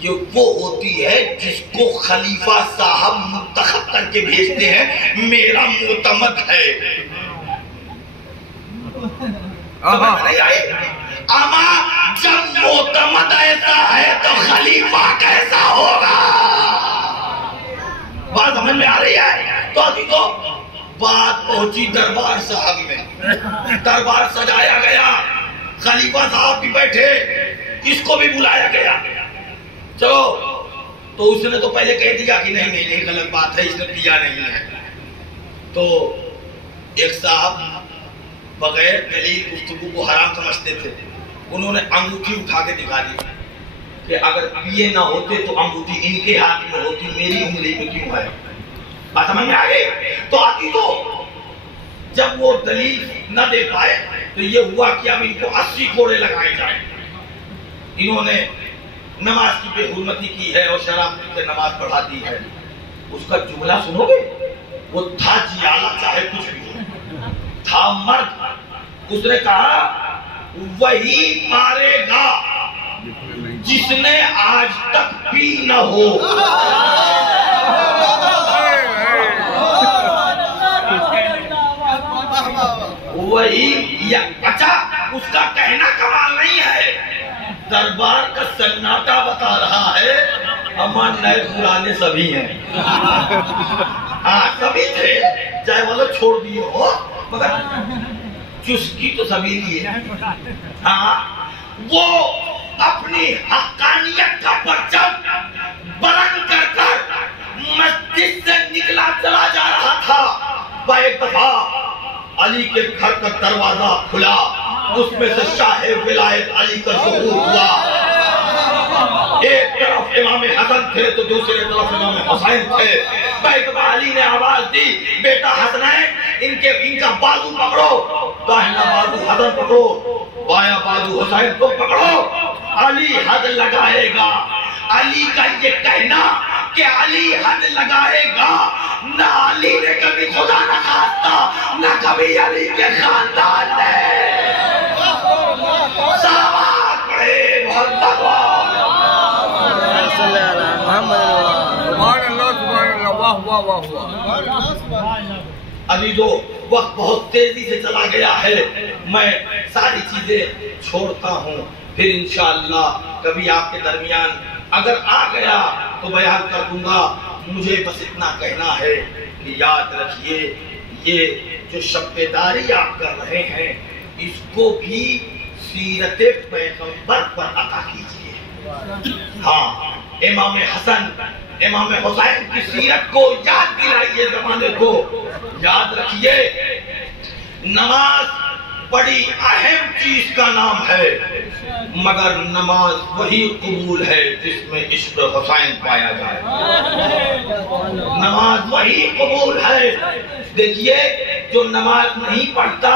یہ وہ ہوتی ہے جس کو خلیفہ صاحب منتخب کر کے بھیجتے ہیں، میرا معتمد ہے۔ اما جب معتمد ایسا ہے تو خلیفہ کیسا ہوگا؟ بات سمجھ میں آ رہی ہے؟ تو ابھی تو بات پہنچی دربار صاحب میں، دربار سجایا گیا، خلیفہ صاحب بھی بیٹھے، اس کو بھی بلایا گیا۔ چلو تو اس نے تو پہلے کہہ دیا کہ نہیں غلط بات ہے، اس نے کیا نہیں ہے۔ تو ایک صاحب بغیر دلیل گفتگو کو حرام سمجھتے تھے، انہوں نے انگوٹھی اٹھا کے دکھا دی کہ اگر یہ نہ ہوتے تو انگوٹھی ان کے ہاتھ میں ہوتی، میری انگلی میں کیوں ہے؟ بات سمجھ میں آ گئی؟ تو آتی تو جب وہ دلیل نہ دے پائے تو یہ ہوا کہ اب ان کو 80 کوڑے لگائے جائیں۔ انہوں نے نماز کی بے حرمتی کی ہے اور شراب پی کے نماز پڑھا دی ہے۔ اس کا جملہ سنو گے؟ وہ تھا جیالہ چاہے کچھ بھی ہو، تھا مرد۔ اس نے کہا وہی مارے گا جس نے آج تک پی نہ ہو۔ وہی اچھا، اس کا کہنا کمال نہیں ہے، دربار کا سناٹا بتا رہا ہے امان نئے پرانے سبھی ہیں۔ ہاں سبھی تھے، چاہے وہ لوگ چھوڑ دیے ہو، مگر چسکی تو سبھی لیے۔ ہاں وہ اپنی حقانیت کا پرچم بلند کر کر مسجد سے نکلا چلا جا رہا تھا۔ ایک دفعہ علی کے گھر کا دروازہ کھلا، اس میں سے شاہ ولایت علی کا ظہور ہوا۔ ایک طرف امام حسن تھے تو دوسرے طرف امام حسین تھے۔ ایک دفعہ علی نے آواز دی بیٹا حسنین ان کا بازو پکڑو، داہنا بازو حسن پکڑو، بایاں بازو حسین کو پکڑو، علی حد لگائے گا۔ علی کا یہ کہنا کہ علی حد لگائے گا، نہ علی نے کبھی خدا نہ خواستہ، نہ کبھی علی کے خاندان نے۔ صلوات پڑھے محمد ابھی جو وقت بہت تیزی سے چلا گیا ہے، میں ساری چیزیں چھوڑتا ہوں، پھر انشاءاللہ کبھی آپ کے درمیان اگر آ گیا تو بیان کر دوں گا۔ مجھے بس اتنا کہنا ہے کہ یاد رکھیے یہ جو شب داری آپ کر رہے ہیں اس کو بھی سیرت پیغمبر پر عطا کیجئے۔ ہاں امام حسن امام حسین کی سیرت کو یاد دلائیے، زمانے کو یاد رکھیے۔ نماز بڑی اہم چیز کا نام ہے، مگر نماز وہی قبول ہے جس میں عشق حسین پایا جائے۔ نماز وہی قبول ہے۔ دیکھیے جو نماز نہیں پڑھتا،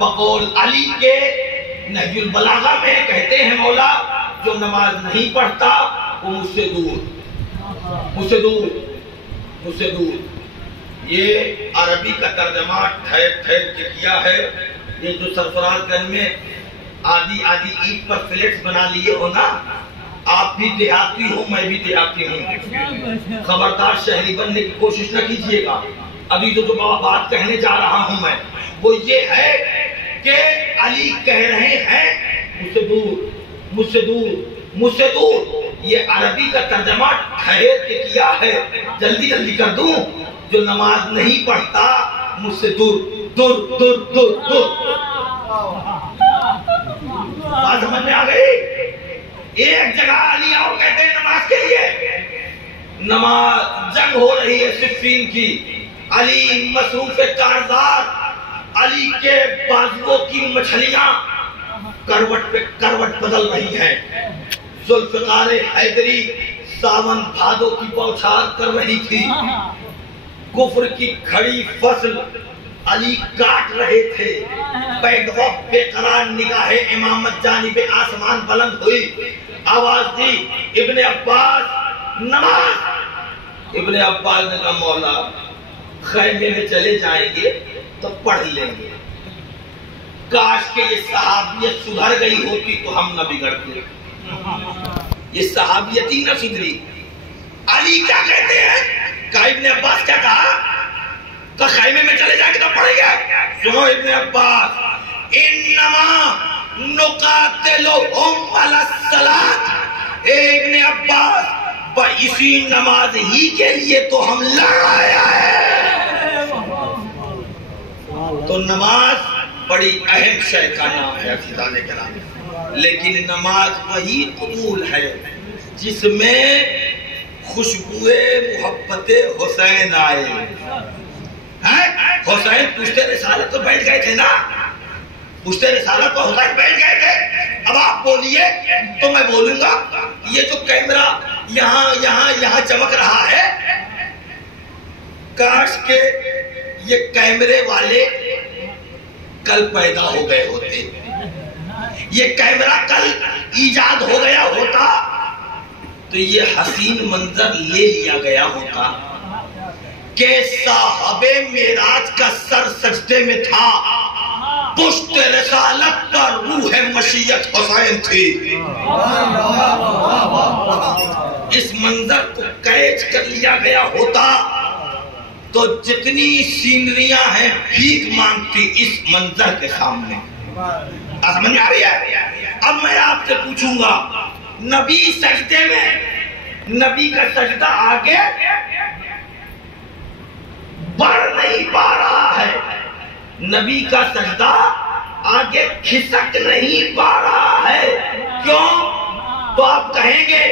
بقول علی کے نہج البلاغہ میں کہتے ہیں مولا جو نماز نہیں پڑھتا وہ مجھ سے دور، مجھ سے دور، مجھ سے دور۔ یہ عربی کا ترجمہ ٹھہر ٹھہر کے کیا ہے۔ یہ جو سرفراز گنج میں آدھی آدھی عید پر فلیٹس بنا لیے ہو نا. آپ بھی دیہاتی ہو، میں بھی دیہاتی ہوں. خبردار شہری بننے کی کوشش نہ کیجیے گا. ابھی جو بات کہنے جا رہا ہوں میں وہ یہ ہے کہ علی کہہ رہے ہیں مجھ سے دور، مجھ سے دور، مجھ سے دور. یہ عربی کا ترجمہ ٹھہر کے کیا ہے، جلدی جلدی کر دوں. جو نماز نہیں پڑھتا مجھ سے دور دور دور دور دور. بات سمجھ میں آ گئی؟ ایک جگہ علی آؤ کہتے ہیں نماز کے لیے. نماز جنگ ہو رہی ہے صفین کی. علی مصروف کارزار، علی کے بازوؤں کی مچھلیاں کروٹ پہ کروٹ بدل رہی ہیں. ذوالفقار حیدری ساون بھادو کی بوچھار کر رہی تھی. کفر کی کھڑی فصل علی کاٹ رہے تھے. بے قرار نگاہ امامت جانب آسمان بلند ہوئی. آواز دی ابن عباس نماز. ابن عباس نے کہا مولا خیمے میں چلے جائیں گے تو پڑھ لیں گے. کاش کہ یہ صحابیت سدھر گئی ہوتی تو ہم نہ بگڑتے. یہ صحابیت ہی نہ سدھری. علی کیا کہتے ہیں؟ کہا ابن عباس کیا کہا؟ کہ خیمے میں چلے جائیں گے تو پڑھیں گے. سنو ابن عباس انما نقاتلہم علی الصلاۃ. اے ابن عباس اسی نماز ہی کے لیے تو ہم لڑایا ہے. تو نماز بڑی اہم شے کا نام ہے عزیزان کرام. لیکن نماز وہی قبول ہے جس میں خوشبوئے محبت حسین آئے. حسین پوچھتے رسالت تو بیٹھ گئے تھے نا، پوچھتے رسالت تو حسین بیٹھ گئے تھے. اب آپ بولیے تو میں بولوں گا. یہ جو کیمرہ یہاں چمک رہا ہے، کاش کہ یہ کیمرے والے کل پیدا ہو گئے ہوتے. یہ کیمرہ کل ایجاد ہو گیا ہوتا تو یہ حسین منظر لے لیا گیا ہوتا کہ صاحب معراج کا سر سجدے میں تھا، پشت رسالت پر روح مشیت حسین تھی. اس منظر کو کیچ کر لیا گیا ہوتا تو جتنی سینریاں ہیں بھیک مانگتی اس منظر کے سامنے. سمجھ آ رہی ہے؟ اب میں آپ سے پوچھوں گا، نبی سجدے میں، نبی کا سجدہ آگے بڑھ نہیں پا رہا ہے، نبی کا سجدہ آگے کھسک نہیں پا رہا ہے. کیوں؟ تو آپ کہیں گے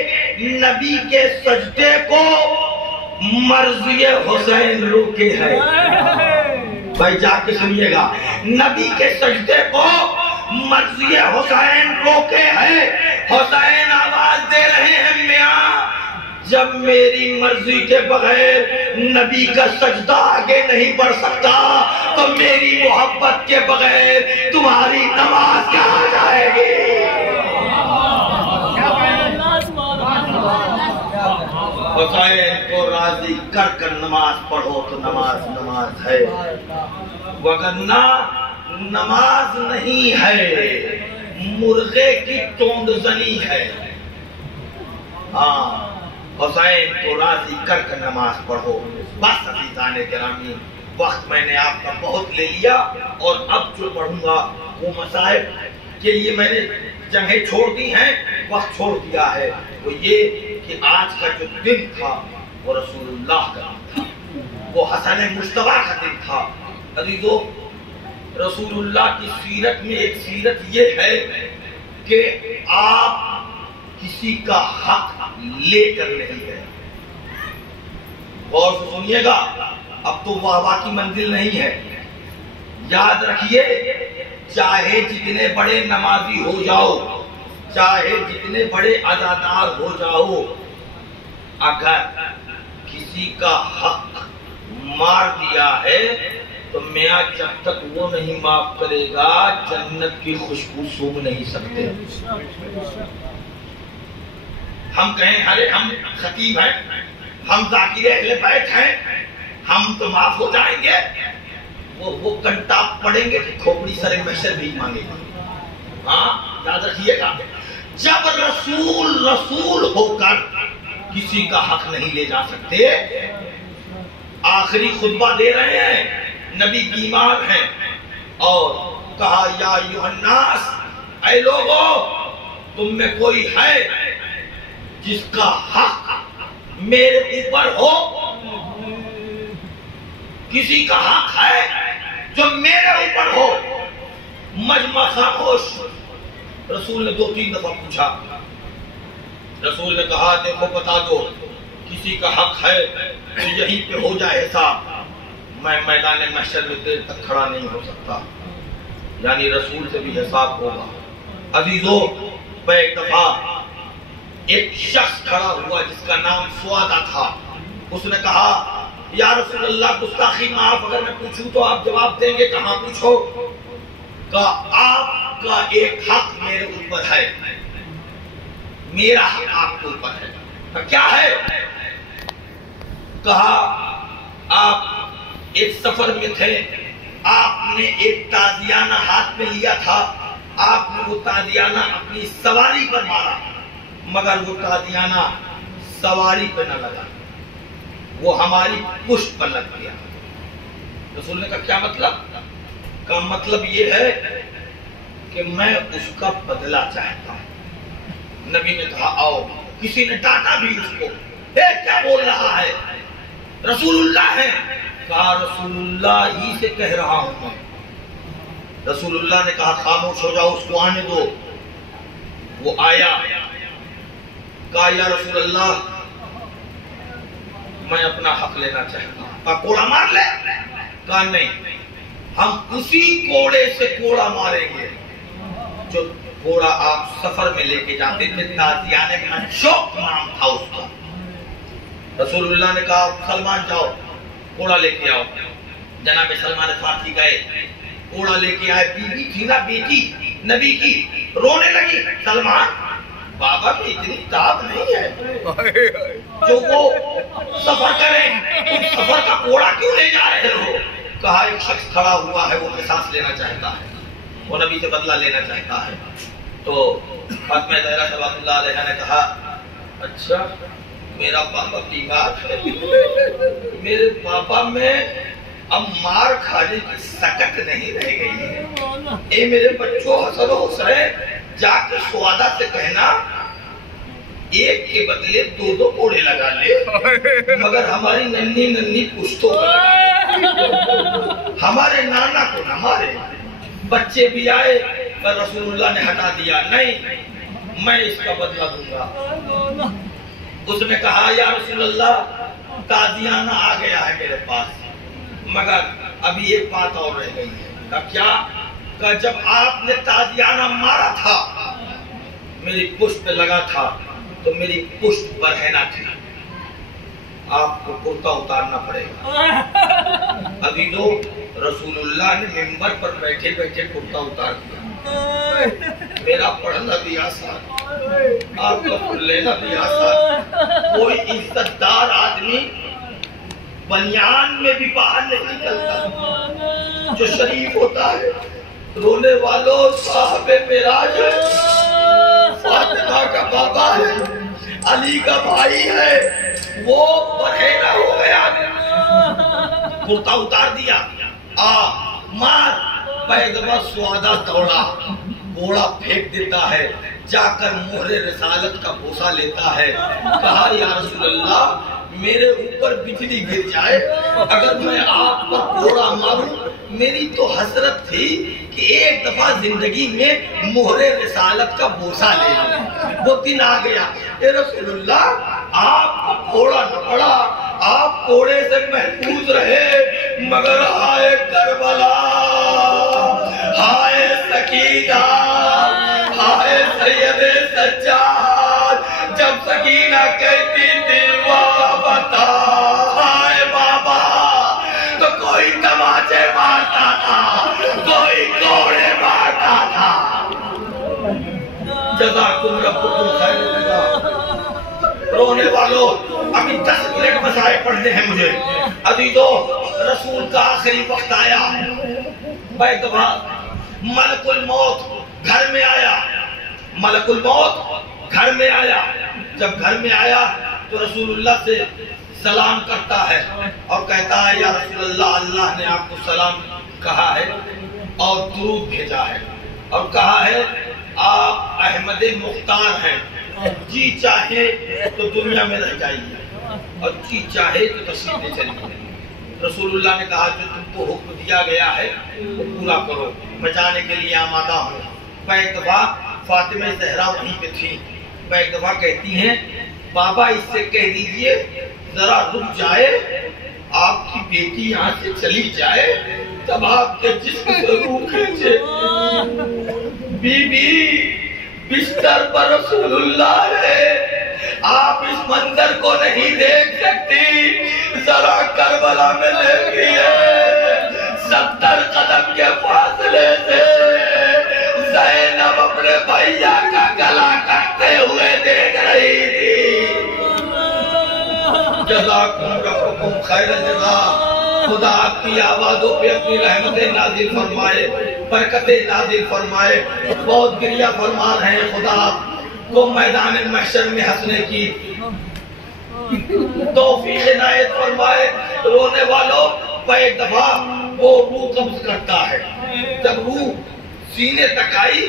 نبی کے سجدے کو مرضی حسین روکے ہے. بھائی جا کے سنیے گا، نبی کے سجدے کو مرضی حسین روکے ہے. حسین آواز دے رہے ہیں میاں جب میری مرضی کے بغیر نبی کا سجدہ آگے نہیں بڑھ سکتا تو میری محبت کے بغیر تمہاری نماز کہاں جائے گی؟ حسین کو راضی کر کر نماز پڑھو تو نماز ہے، وگرنہ نماز نہیں ہے، مرغے کی توند زنی ہے. ہاں، حسین کو راضی کر کر نماز پڑھو. بس عزیزان گرامی، وقت میں نے آپ کا بہت لے لیا اور اب جو پڑھوں گا وہ مسائل کے لیے میں نے جگہیں چھوڑ دی ہیں، وقت چھوڑ دیا ہے. وہ یہ کہ آج کا جو دن تھا وہ رسول اللہ کا دن تھا، وہ حسن مجتبیٰ کا دن تھا. عزیزو، رسول اللہ کی سیرت میں ایک سیرت یہ ہے کہ آپ کسی کا حق لے کر نہیں گئے. غور سے سنیے گا، اب تو واہ کی منزل نہیں ہے. یاد رکھیے، چاہے جتنے بڑے نمازی ہو جاؤ، چاہے جتنے بڑے عزادار ہو جاؤ، اگر کسی کا حق مار دیا ہے تو میاں جب تک وہ نہیں معاف کرے گا جنت کی خوشبو سونگھ نہیں سکتے. ہم کہیں ارے ہم خطیب ہیں، ہم ذاکر اہل بیت ہیں، ہم تو معاف ہو جائیں گے. وہ کنٹاپ پڑیں گے کہ کھوپڑی سر محشر بھی مانگے گا. ہاں یاد رکھیے گا، جب رسول ہو کر کسی کا حق نہیں لے جا سکتے، آخری خطبہ دے رہے ہیں، نبی بیمار ہیں، اور کہا یا ایھا الناس، اے لوگو تم میں کوئی ہے جس کا حق میرے اوپر ہو؟ کسی کا حق ہے جو میرے اوپر ہو؟ مجمع خاموش۔ رسول نے 2-3 دفعہ پوچھا، رسول نے کہا دیکھو بتا دو، کسی کا حق ہے تو یہیں پہ ہو جائے حساب، میں میدان محشر میں دیر تک کھڑا نہیں ہو سکتا، یعنی رسول سے بھی حساب ہوگا۔ عزیزو، ایک دفعہ ایک شخص کھڑا ہوا جس کا نام سوادہ تھا، اس نے کہا یا رسول اللہ گستاخی معاف، اگر میں پوچھوں تو آپ جواب دیں گے؟ کہاں پوچھو؟ کہا آپ کا ایک حق میرے اوپر ہے، میرا حق آپ کے اوپر ہے۔ کہا کیا ہے؟ کہا آپ ایک سفر میں تھے، آپ نے ایک تازیانہ ہاتھ میں لیا تھا، آپ نے وہ تازیانہ اپنی سواری پر مارا، مگر وہ تازیانہ سواری پہ نہ لگا، وہ ہماری پشت پر لگ گیا۔ رسول نے کہا کیا مطلب؟ کا مطلب یہ ہے کہ میں اس کا بدلہ چاہتا ہوں۔ نبی نے کہا آؤ، کسی نے ڈانٹا بھی اس کو، کیا بول رہا ہے؟ رسول اللہ ہے۔ کہا رسول اللہ ہی سے کہہ رہا ہوں میں۔ رسول اللہ نے کہا خاموش ہو جاؤ، اس کو آنے دو۔ وہ آیا، کہا یا رسول اللہ میں اپنا حق لینا چاہتا ہوں۔ کہا کوڑا مار لے؟ کہا نہیں، ہم اسی کوڑے سے کوڑا ماریں گے جو کوڑا آپ سفر میں لے کے جاتے تھے، تازیانے میں شوق نام تھا اس کا۔ رسول اللہ نے کہا سلمان جاؤ کوڑا لے کے آؤ۔ جناب سلمان فارسی گئے، کوڑا لے کے آئے، بیوی تھی نا بیٹی نبی کی، رونے لگی، سلمان بابا میں اتنی تاب نہیں ہے جو وہ سفر کریں، تم سفر کا کوڑا کیوں لے جا رہے ہو؟ کہا ایک شخص کھڑا ہوا ہے، وہ قصاص لینا چاہتا ہے، وہ نبی سے بدلہ لینا چاہتا ہے۔ تو فاطمہ زہرا صلوات اللہ علیہا نے کہا اچھا میرا پاپا بیمار ہے، میرے پاپا میں اب مار کھانے کی سکت نہیں رہ گئی ہے، اے میرے بچوں حسن و حسین جا کے سوادہ سے کہنا ایک کے بدلے 2 کوڑے لگا لے، مگر ہماری ننھی پشتوں کو لگا، ہمارے نانا کو نہ مارے۔ بچے بھی آئے پر رسول اللہ نے ہٹا دیا، نہیں میں اس کا بدلہ دوں گا۔ اس نے کہا یا رسول اللہ تازیانہ آ گیا ہے میرے پاس، مگر ابھی ایک بات اور رہ گئی ہے۔ کہا کیا؟ کہ جب آپ نے تازیانہ مارا تھا میری پشت پہ لگا تھا تو میری پشت پر ہے نہ تھی، آپ کو کرتا اتارنا پڑے گا۔ عزیزو رسول اللہ نے منبر پر بیٹھے بیٹھے کرتا اتار دیا، میرا پڑھنا بھی آسان، آپ کا لینا بھی آسان۔ کوئی عزت دار آدمی بنیان میں بھی باہر نہیں نکلتا جو شریف ہوتا ہے۔ رونے والوں صاحب معراج ہے، فاطمہ کا بابا ہے، علی کا بھائی ہے، وہ برہنہ ہو گیا، کرتا اتار دیا، مار۔ پیدبا سوادہ دوڑا، گھوڑا پھینک دیتا ہے، جا کر مہر رسالت کا بوسہ لیتا ہے۔ کہا یا رسول اللہ میرے اوپر بجلی گر جائے، اگر میں آپ پر گھوڑا ماروں، میری تو حسرت تھی کہ ایک دفعہ زندگی میں مہر رسالت کا بوسہ لے لوں، وہ دن آ گیا۔ اے رسول اللہ آپ کو گھوڑا نہ پڑا، آپ گھوڑے سے محفوظ رہے، مگر ہائے کربلا، ہائے سکینہ، ہائے سید سجاد، جب سکینہ کہتی تھی بتا ہائے بابا تو کوئی تماچے مارتا تھا، کوئی کوڑے مارتا تھا۔ جزاکم ربکم خیر جزا۔ رونے والوں ابھی 10 منٹ مسائل پڑھنے ہیں مجھے۔ عزیزو رسول کا آخری وقت آیا، بیت ملک الموت گھر میں آیا ملک الموت، گھر میں آیا، جب گھر میں آیا تو رسول اللہ سے سلام کرتا ہے اور کہتا ہے یا رسول اللہ، اللہ نے آپ کو سلام کہا ہے اور درود بھیجا ہے اور کہا ہے آپ احمد مختار ہیں، جی چاہے تو دنیا میں رہ جائیے اور جی چاہے تو تشریف لے چلیے۔ رسول اللہ نے کہا جو تم کو حکم دیا گیا ہے وہ پورا کرو، میں جانے کے لیے آمادہ ہوں۔ میں ایک دفعہ فاطمہ زہرا وہیں پہ تھی، میں ایک دفعہ کہتی ہیں بابا اس سے کہہ دیجئے ذرا رک جائے، آپ کی بیٹی یہاں سے چلی جائے تب آپ کے جسم سے روح کھینچے۔ بی بی بستر پر رسول اللہ ہے، آپ اس منظر کو نہیں دیکھ سکتی، ذرا کربلا میں دیکھیے 70 قدم کے فاصلے سے زینب اپنے بھیا کا گلا کٹتے ہوئے دیکھ رہی تھی۔ جزاکم ربکم خیر الجزا۔ خدا آپ کی آوازوں پہ اپنی رحمتیں نازل فرمائے، برکتیں نازل فرمائے، بہت گریہ فرما رہے ہیں، خدا کو میدان محشر میں ہنسنے کی توفیق عنایت فرمائے۔ رونے والوں پر ایک دفعہ وہ روح قبض کرتا ہے، جب روح سینے تک آئی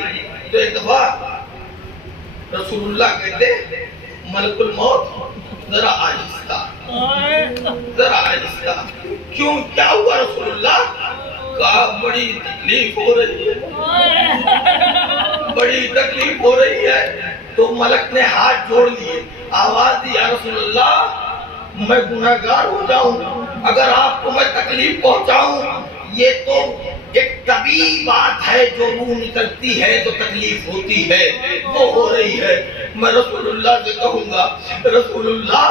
تو ایک دفعہ رسول اللہ کہتے ملک الموت ذرا آہستہ، ذرا آہستہ۔ کیوں کیا ہوا رسول اللہ؟ کہا بڑی تکلیف ہو رہی ہے، بڑی تکلیف ہو رہی ہے۔ تو ملک نے ہاتھ جوڑ لیے، آواز دی یا رسول اللہ میں گناہگار ہو جاؤں اگر آپ کو میں تکلیف پہنچاؤں، یہ تو ایک طبیعی بات ہے، جو روح نکلتی ہے تو تکلیف ہوتی ہے، وہ ہو رہی ہے۔ میں رسول اللہ سے کہوں گا رسول اللہ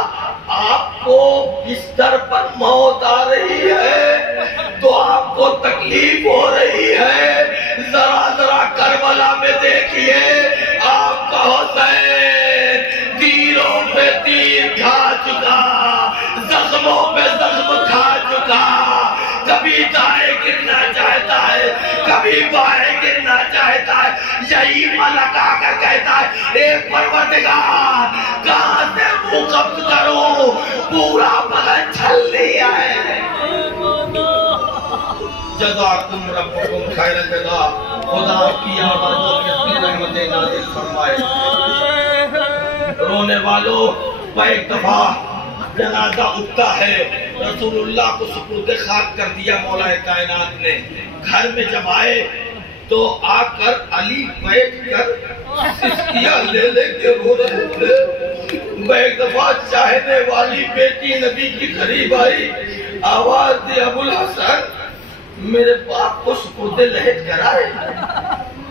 آپ کو بستر پر موت آ رہی ہے تو آپ کو تکلیف ہو رہی ہے، ذرا ذرا کربلا میں دیکھیے آپ کا حسین تیروں پہ تیر کھا چکا، زخموں پہ زخم کھا چکا، کبھی دائیں گرنا چاہتا ہے کبھی بائیں گرنا چاہتا ہے، یہی ملک آ کر کہتا ہے اے پروردگار کہاں سے منہ قبض کروں، پورا بدن چھل لیا ہے۔ جزاکم ربکم خیر الجزا۔ خدا کی آوازوں میں اپنی رحمتیں نازل فرمائے۔ رونے والوں پر ایک دفعہ جنازہ اٹھتا ہے، رسول اللہ کو سپرد خاک کر دیا مولا کائنات نے۔ گھر میں جب آئے تو آ کر علی بیٹھ کر سسکیاں لے لے کے رو رہے تھے۔ میں ایک دفعہ چاہنے والی بیٹی نبی کی قریب آئی، آواز دی ابو الحسن میرے باپ کو سپرد لہد کرائے۔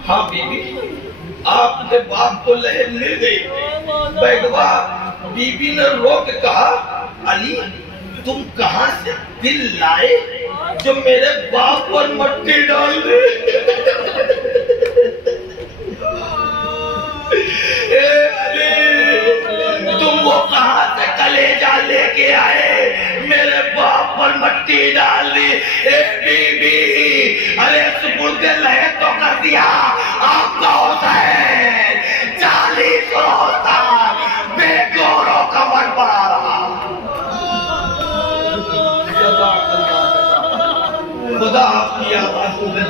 ہاں بی بی آپ کے باپ کو لہد مل گئی۔ بیگوا بی بی نے رو کے کہا علی تم کہاں سے دل لائے جو میرے باپ پر مٹی ڈال دے؟ اے علی تم وہ کہاں سے کلیجہ لے کے آئے میرے باپ پر مٹی ڈال دی؟ اے بی بی ارے سپرد لہد تو کر دیا آپ کا ہوتا ہے 40 روزہ بے گوروں کا من پڑا رہا۔ خدا آپ کی آوازوں میں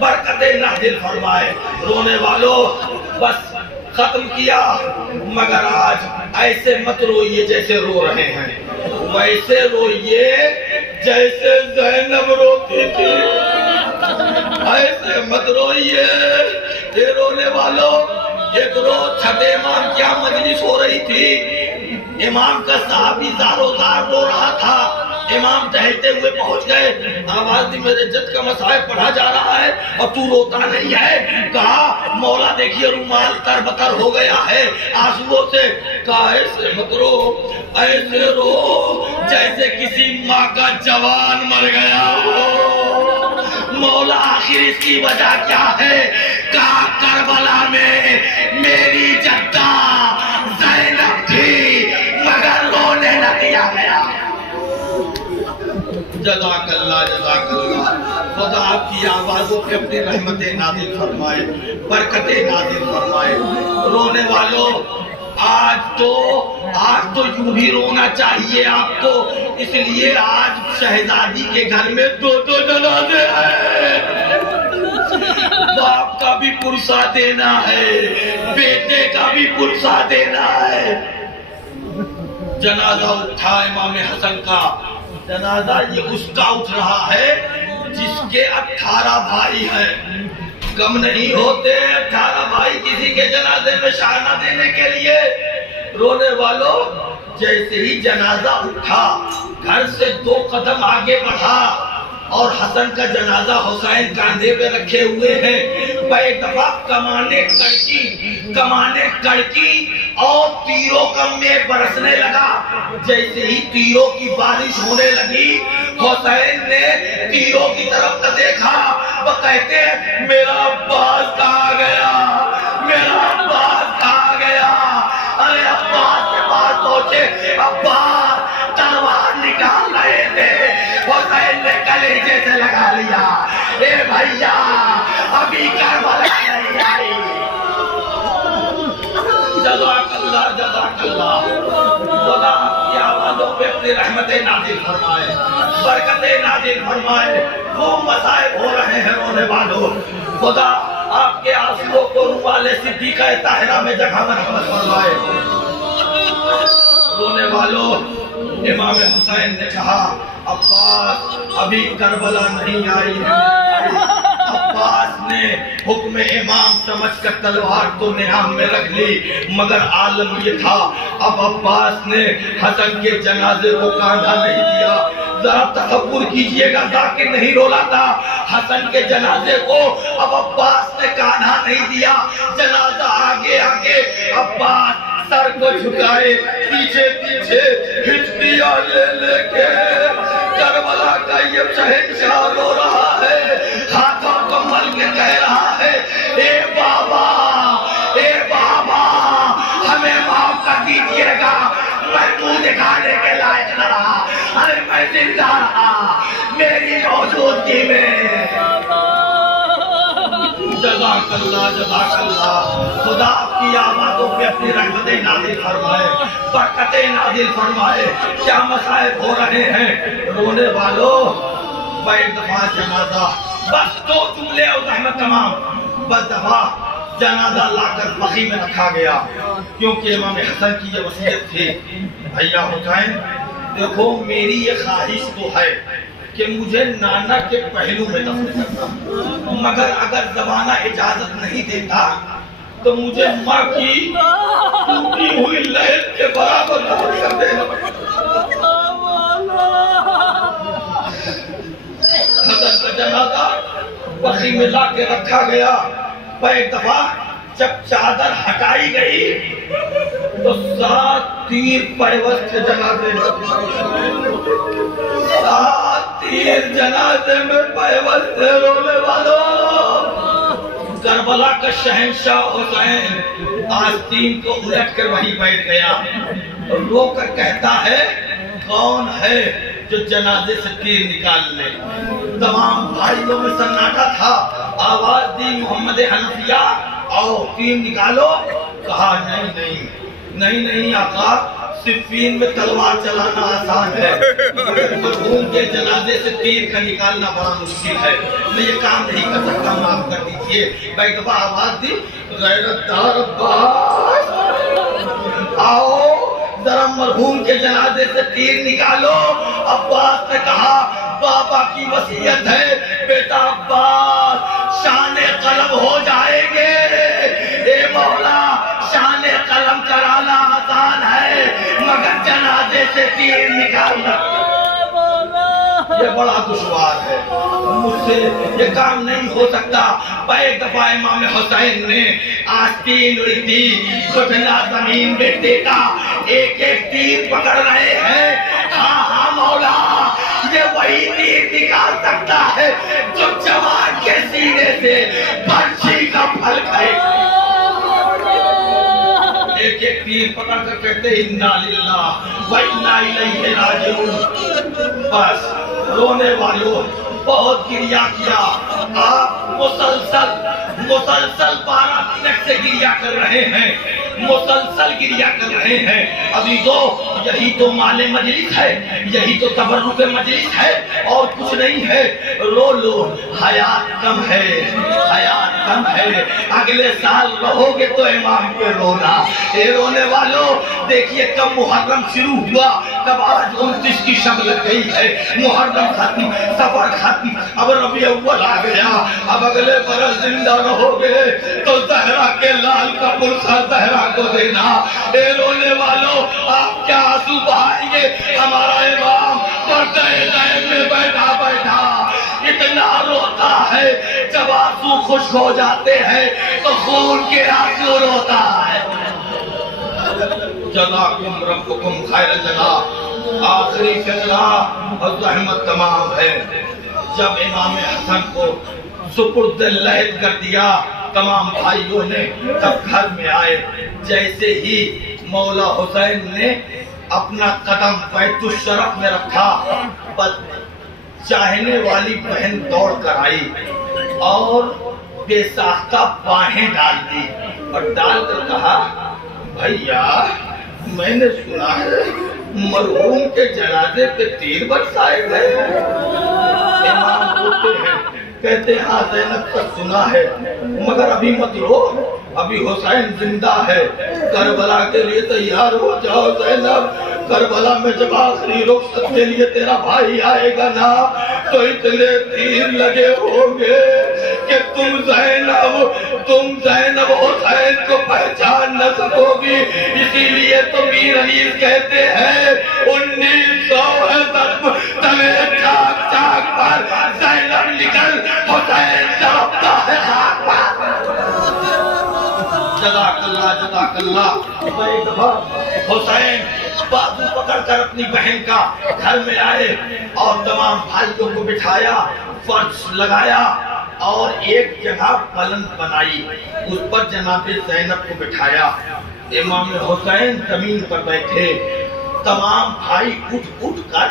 برکتیں نازل فرمائے۔ رونے والوں بس ختم کیا، مگر آج ایسے مت روئیے جیسے رو رہے ہیں، ویسے روئیے جیسے زینب روتی تھی، ایسے مت روئیے۔ یہ رونے والوں ایک روز چھٹے امام کیا مجلس ہو رہی تھی، امام کا صحابی زارو زار رو رہا تھا، امام ٹہلتے ہوئے پہنچ گئے، آواز دی میرے جد کا مصائب پڑھا جا رہا ہے اور تو روتا نہیں ہے؟ کہا مولا دیکھیے رومال تر بتر ہو گیا ہے آنسوؤں سے۔ کہا ایسے مت رو، ایسے رو جیسے کسی ماں کا جوان مر گیا ہو۔ مولا آخر اس کی وجہ کیا ہے؟ کہا کربلا میں میری جدہ زینب تھی مگر رونے نہ دیا گیا۔ جزاک اللہ جزاک اللہ۔ خدا آپ کی آوازوں پہ اپنی رحمتیں نازل فرمائے، برکتیں نازل فرمائے۔ رونے والوں، آج تو یوں ہی رونا چاہیے آپ کو، اس لیے آج شہزادی کے گھر میں دو جنازے ہیں۔ باپ کا بھی پرسہ دینا ہے، بیٹے کا بھی پرسہ دینا ہے۔ جنازہ اٹھا امام حسن کا، جنازہ یہ اس کا اٹھ رہا ہے جس کے 18 بھائی ہیں۔ کم نہیں ہوتے 18 بھائی کسی کے جنازے میں شانہ دینے کے لیے۔ رونے والوں، جیسے ہی جنازہ اٹھا، گھر سے 2 قدم آگے بڑھا اور حسن کا جنازہ حسین کاندھے پہ رکھے ہوئے ہیں۔ ایک دفعہ کمانے کڑکی اور تیروں کا میں برسنے لگا۔ جیسے ہی تیروں کی بارش ہونے لگی، حسین نے تیروں کی طرف نہ دیکھا۔ وہ کہتے ہیں میرا عباس کہاں گیا، میرا عباس کہاں گیا۔ ارے عباس کے پاس پہنچے، عباس تلوار نکال رہے تھے، حسین نے کلیجے سے لگا لیا۔ اے بھائیا، ابھی کربلا نہیں آئی۔ جزاک اللہ، جزاک اللہ۔ خدا کی آوازوں پہ اپنی رحمتیں نازل فرمائے، برکتیں نازل فرمائے۔ خوب مصائب ہو رہے ہیں رونے والوں، خدا آپ کے آنسوؤں کو رومال صدیقہ طاہرہ میں جگہ مرحمت فرمائے۔ رونے والوں، امام حسین نے کہا عباس ابھی کربلا نہیں آئی ہے۔ عباس نے حکم امام سمجھ کر تلوار تو نیام میں رکھ لی، مگر عالم یہ تھا اب عباس نے حسن کے جنازے کو کاندھا نہیں دیا۔ ذرا تصور کیجئے گا، ذاکر نہیں رولا تھا حسن کے جنازے کو، اب عباس نے کاندھا نہیں دیا۔ جنازہ آگے آگے، عباس سر کو جھکائے، پیچھے پیچھے ہچکیاں لے لے کے کربلا کا یہ شہنشاہ رو رہا ہے، ہاتھوں کو مل کے کہہ رہا ہے اے بابا، اے بابا ہمیں معاف کر دیجئے گا، میں منہ دکھانے کے لائق نہ رہا، ارے میں زندہ رہا میری موجودگی میں۔ جزاک اللہ، جزاک اللہ۔ خدا آپ کی آوازوں پہ اپنی رحمتیں نازل فرمائے، برکتیں نازل فرمائے۔ کیا مصائب ہو رہے ہیں رونے والوں۔ ایک دفعہ جنازہ، بس 2 جملے اور رحمت تمام، بس دفعہ جنازہ لا کر بقیع میں رکھا گیا، کیونکہ امام حسن کی یہ وصیت تھی بھیا حسین دیکھو میری یہ خواہش تو ہے کہ مجھے نانا کے پہلو میں دفن کرنا، مگر اگر زمانہ اجازت نہیں دیتا تو مجھے ماں کی ٹوٹی ہوئی لہر کے برابر دفن کر دینا۔ حسن کا جنازہ بقیع میں لا کے رکھا گیا۔ ایک دفعہ جب چادر ہٹائی گئی تو 7 تیر پیوست کے جنازے میں، 7 تیر جنازے میں پیوست ہے رونے والوں۔ کربلا کا شہنشاہ حسین آستین کو الٹ کر وہیں بیٹھ گیا اور رو کر کہتا ہے کون ہے جو جنازے سے تیر نکال لے۔ تمام بھائیوں میں سناٹا تھا، آواز دی محمد حنفیہ آؤ تیر نکالو۔ کہا نہیں آقا، صفین میں تلوار چلانا آسان ہے، مرحوم کے جنازے سے تیر کا نکالنا بڑا مشکل ہے، میں یہ کام نہیں کر سکتا، معاف کر دیجئے۔ ایک دفعہ آواز دی غیرت دار عباس آؤ ذرا مرحوم کے جنازے سے تیر نکالو۔ عباس نے کہا بابا کی وصیت ہے بیٹا عباس شان قلم ہو جائیں گے۔ اے مولا شان قلم کرانا آسان ہے مگر جنازے سے تیر نکالنا یہ بڑا دشوار ہے، مجھ سے یہ کام نہیں ہو سکتا۔ ایک دفعہ امام حسین نے آستین اڑی تھی، گھٹنا زمین میں ٹیکا، ایک ایک تیر پکڑ رہے ہیں۔ ہاں مولا یہ وہی تیر نکال سکتا ہے جو جوان کے سینے سے برچھی کا پھل کھائے۔ ایک ایک تیر پکڑ کر کہتے انا للہ و انا الیہ راجعون۔ بس رونے والوں بہت گریا کیا، آپ مسلسل 12 منٹ سے گریا کر رہے ہیں، مسلسل گریا کر رہے ہیں۔ عزیزو، یہی تو مال مجلس ہے، یہی تو تبرک مجلس ہے، اور کچھ نہیں ہے۔ رو لو، حیات کم ہے، حیات کم ہے، اگلے سال رہو گے تو امام پہ رونا۔ اے رونے والوں، دیکھیے کب محرم شروع ہوا، کب آج 29 کی شب لگ گئی ہے، محرم ختم، سفر ختم، اب ربیع اول آ گیا، اب اگلے برس زندہ رہو گے تو زہرا کے لال کا پرسہ زہرا کو دینا۔ اے رونے والوں، آپ کیا آنسو بہائیں گے؟ ہمارا امام پردہ غیب میں بیٹھا بیٹھا اتنا روتا ہے، جب آنسو خشک ہو جاتے ہیں تو خون کے آنسو روتا ہے۔ جزاکم ربکم خیر الجزا۔ آخری فقرہ اور زحمت تمام ہے۔ جب امام حسن کو سپرد لحد کر دیا تمام بھائیوں نے، تب گھر میں آئے، جیسے ہی مولا حسین نے اپنا قدم بیت الشرف میں رکھا، چاہنے والی بہن دوڑ کر آئی اور بے ساختہ باہیں ڈال دی، اور ڈال کر کہا، بھیا میں نے سنا ہے مرحوم کے جنازے پہ تیر برسائے گئے۔ امام روتے ہیں، کہتے ہیں ہاں زینب کا سنا ہے، مگر ابھی مت رو، ابھی حسین زندہ ہے، کربلا کے لیے تیار ہو جاؤ زینب۔ کربلا میں جب آخری رخصت کے لیے تیرا بھائی آئے گا نا، تو اتنے تیر لگے ہوں گے کہ تم زینب حسین کو پہچان نہ سکو گی۔ اسی لیے تو میر انیس کہتے ہیں 1900 ہے تمہیں چاک چاک پر زینب نکل حسین جاتا ہے خاک پر۔ جزاک اللہ، جزاک اللہ۔ ایک دفعہ حسین بازو پکڑ کر اپنی بہن کا گھر میں آئے اور تمام بھائیوں کو بٹھایا، فرش لگایا اور ایک جگہ پلنگ بنائی، اس پر جناب زینب کو بٹھایا۔ امام حسین زمین پر بیٹھے، تمام بھائی اٹھ کر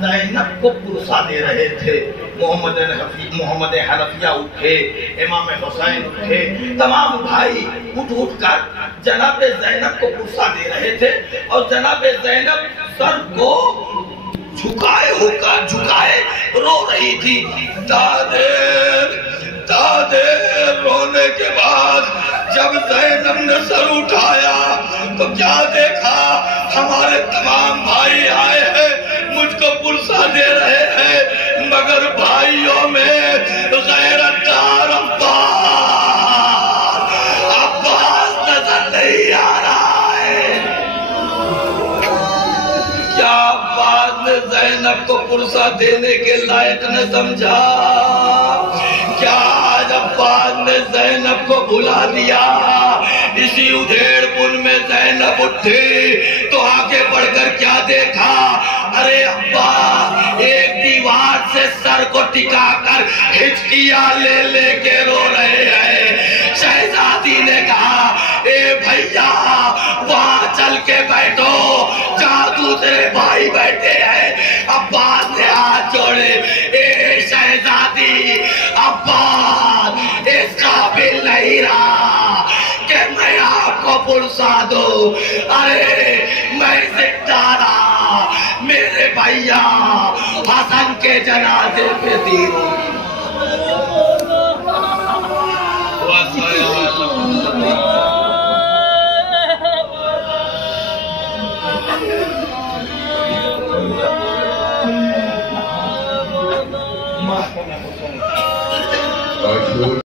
زینب کو پرسہ دے رہے تھے۔ محمد حنفیہ اٹھے، امام حسین اٹھے، تمام بھائی اٹھ کر جناب زینب کو پرسہ دے رہے تھے، اور جناب زینب سر کو جھکائے رو رہی تھی۔ دادر رونے کے بعد جب زینب نے سر اٹھایا تو کیا دیکھا؟ ہمارے تمام بھائی آئے ہیں، مجھ کو پرسہ دے رہے ہیں، مگر بھائیوں میں غیرت دار عباس نظر نہیں آ رہا ہے۔ کیا عباس نے زینب کو پرسہ دینے کے لائق نہ سمجھا؟ کیا آج عباس نے زینب کو بھلا دیا؟ اسی ادھیڑ پن میں زینب اٹھی تو آگے بڑھ کر کیا دیکھا؟ ارے عباس ایک دیوار سے سر کو ٹکا کر ہچکیاں لے کے رو رہے ہیں۔ شہزادی نے کہا، اے بھیا وہاں چل کے بیٹھو جہاں دوسرے بھائی بیٹھے ہیں۔ عباس نے ہاتھ جوڑے، اے شہزادی عباس اس قابل نہیں رہا کہ میں آپ کو پرسہ دوں۔ ارے میں زندہ رہا، میرے بھیا حسن کے جنازے پہ دی۔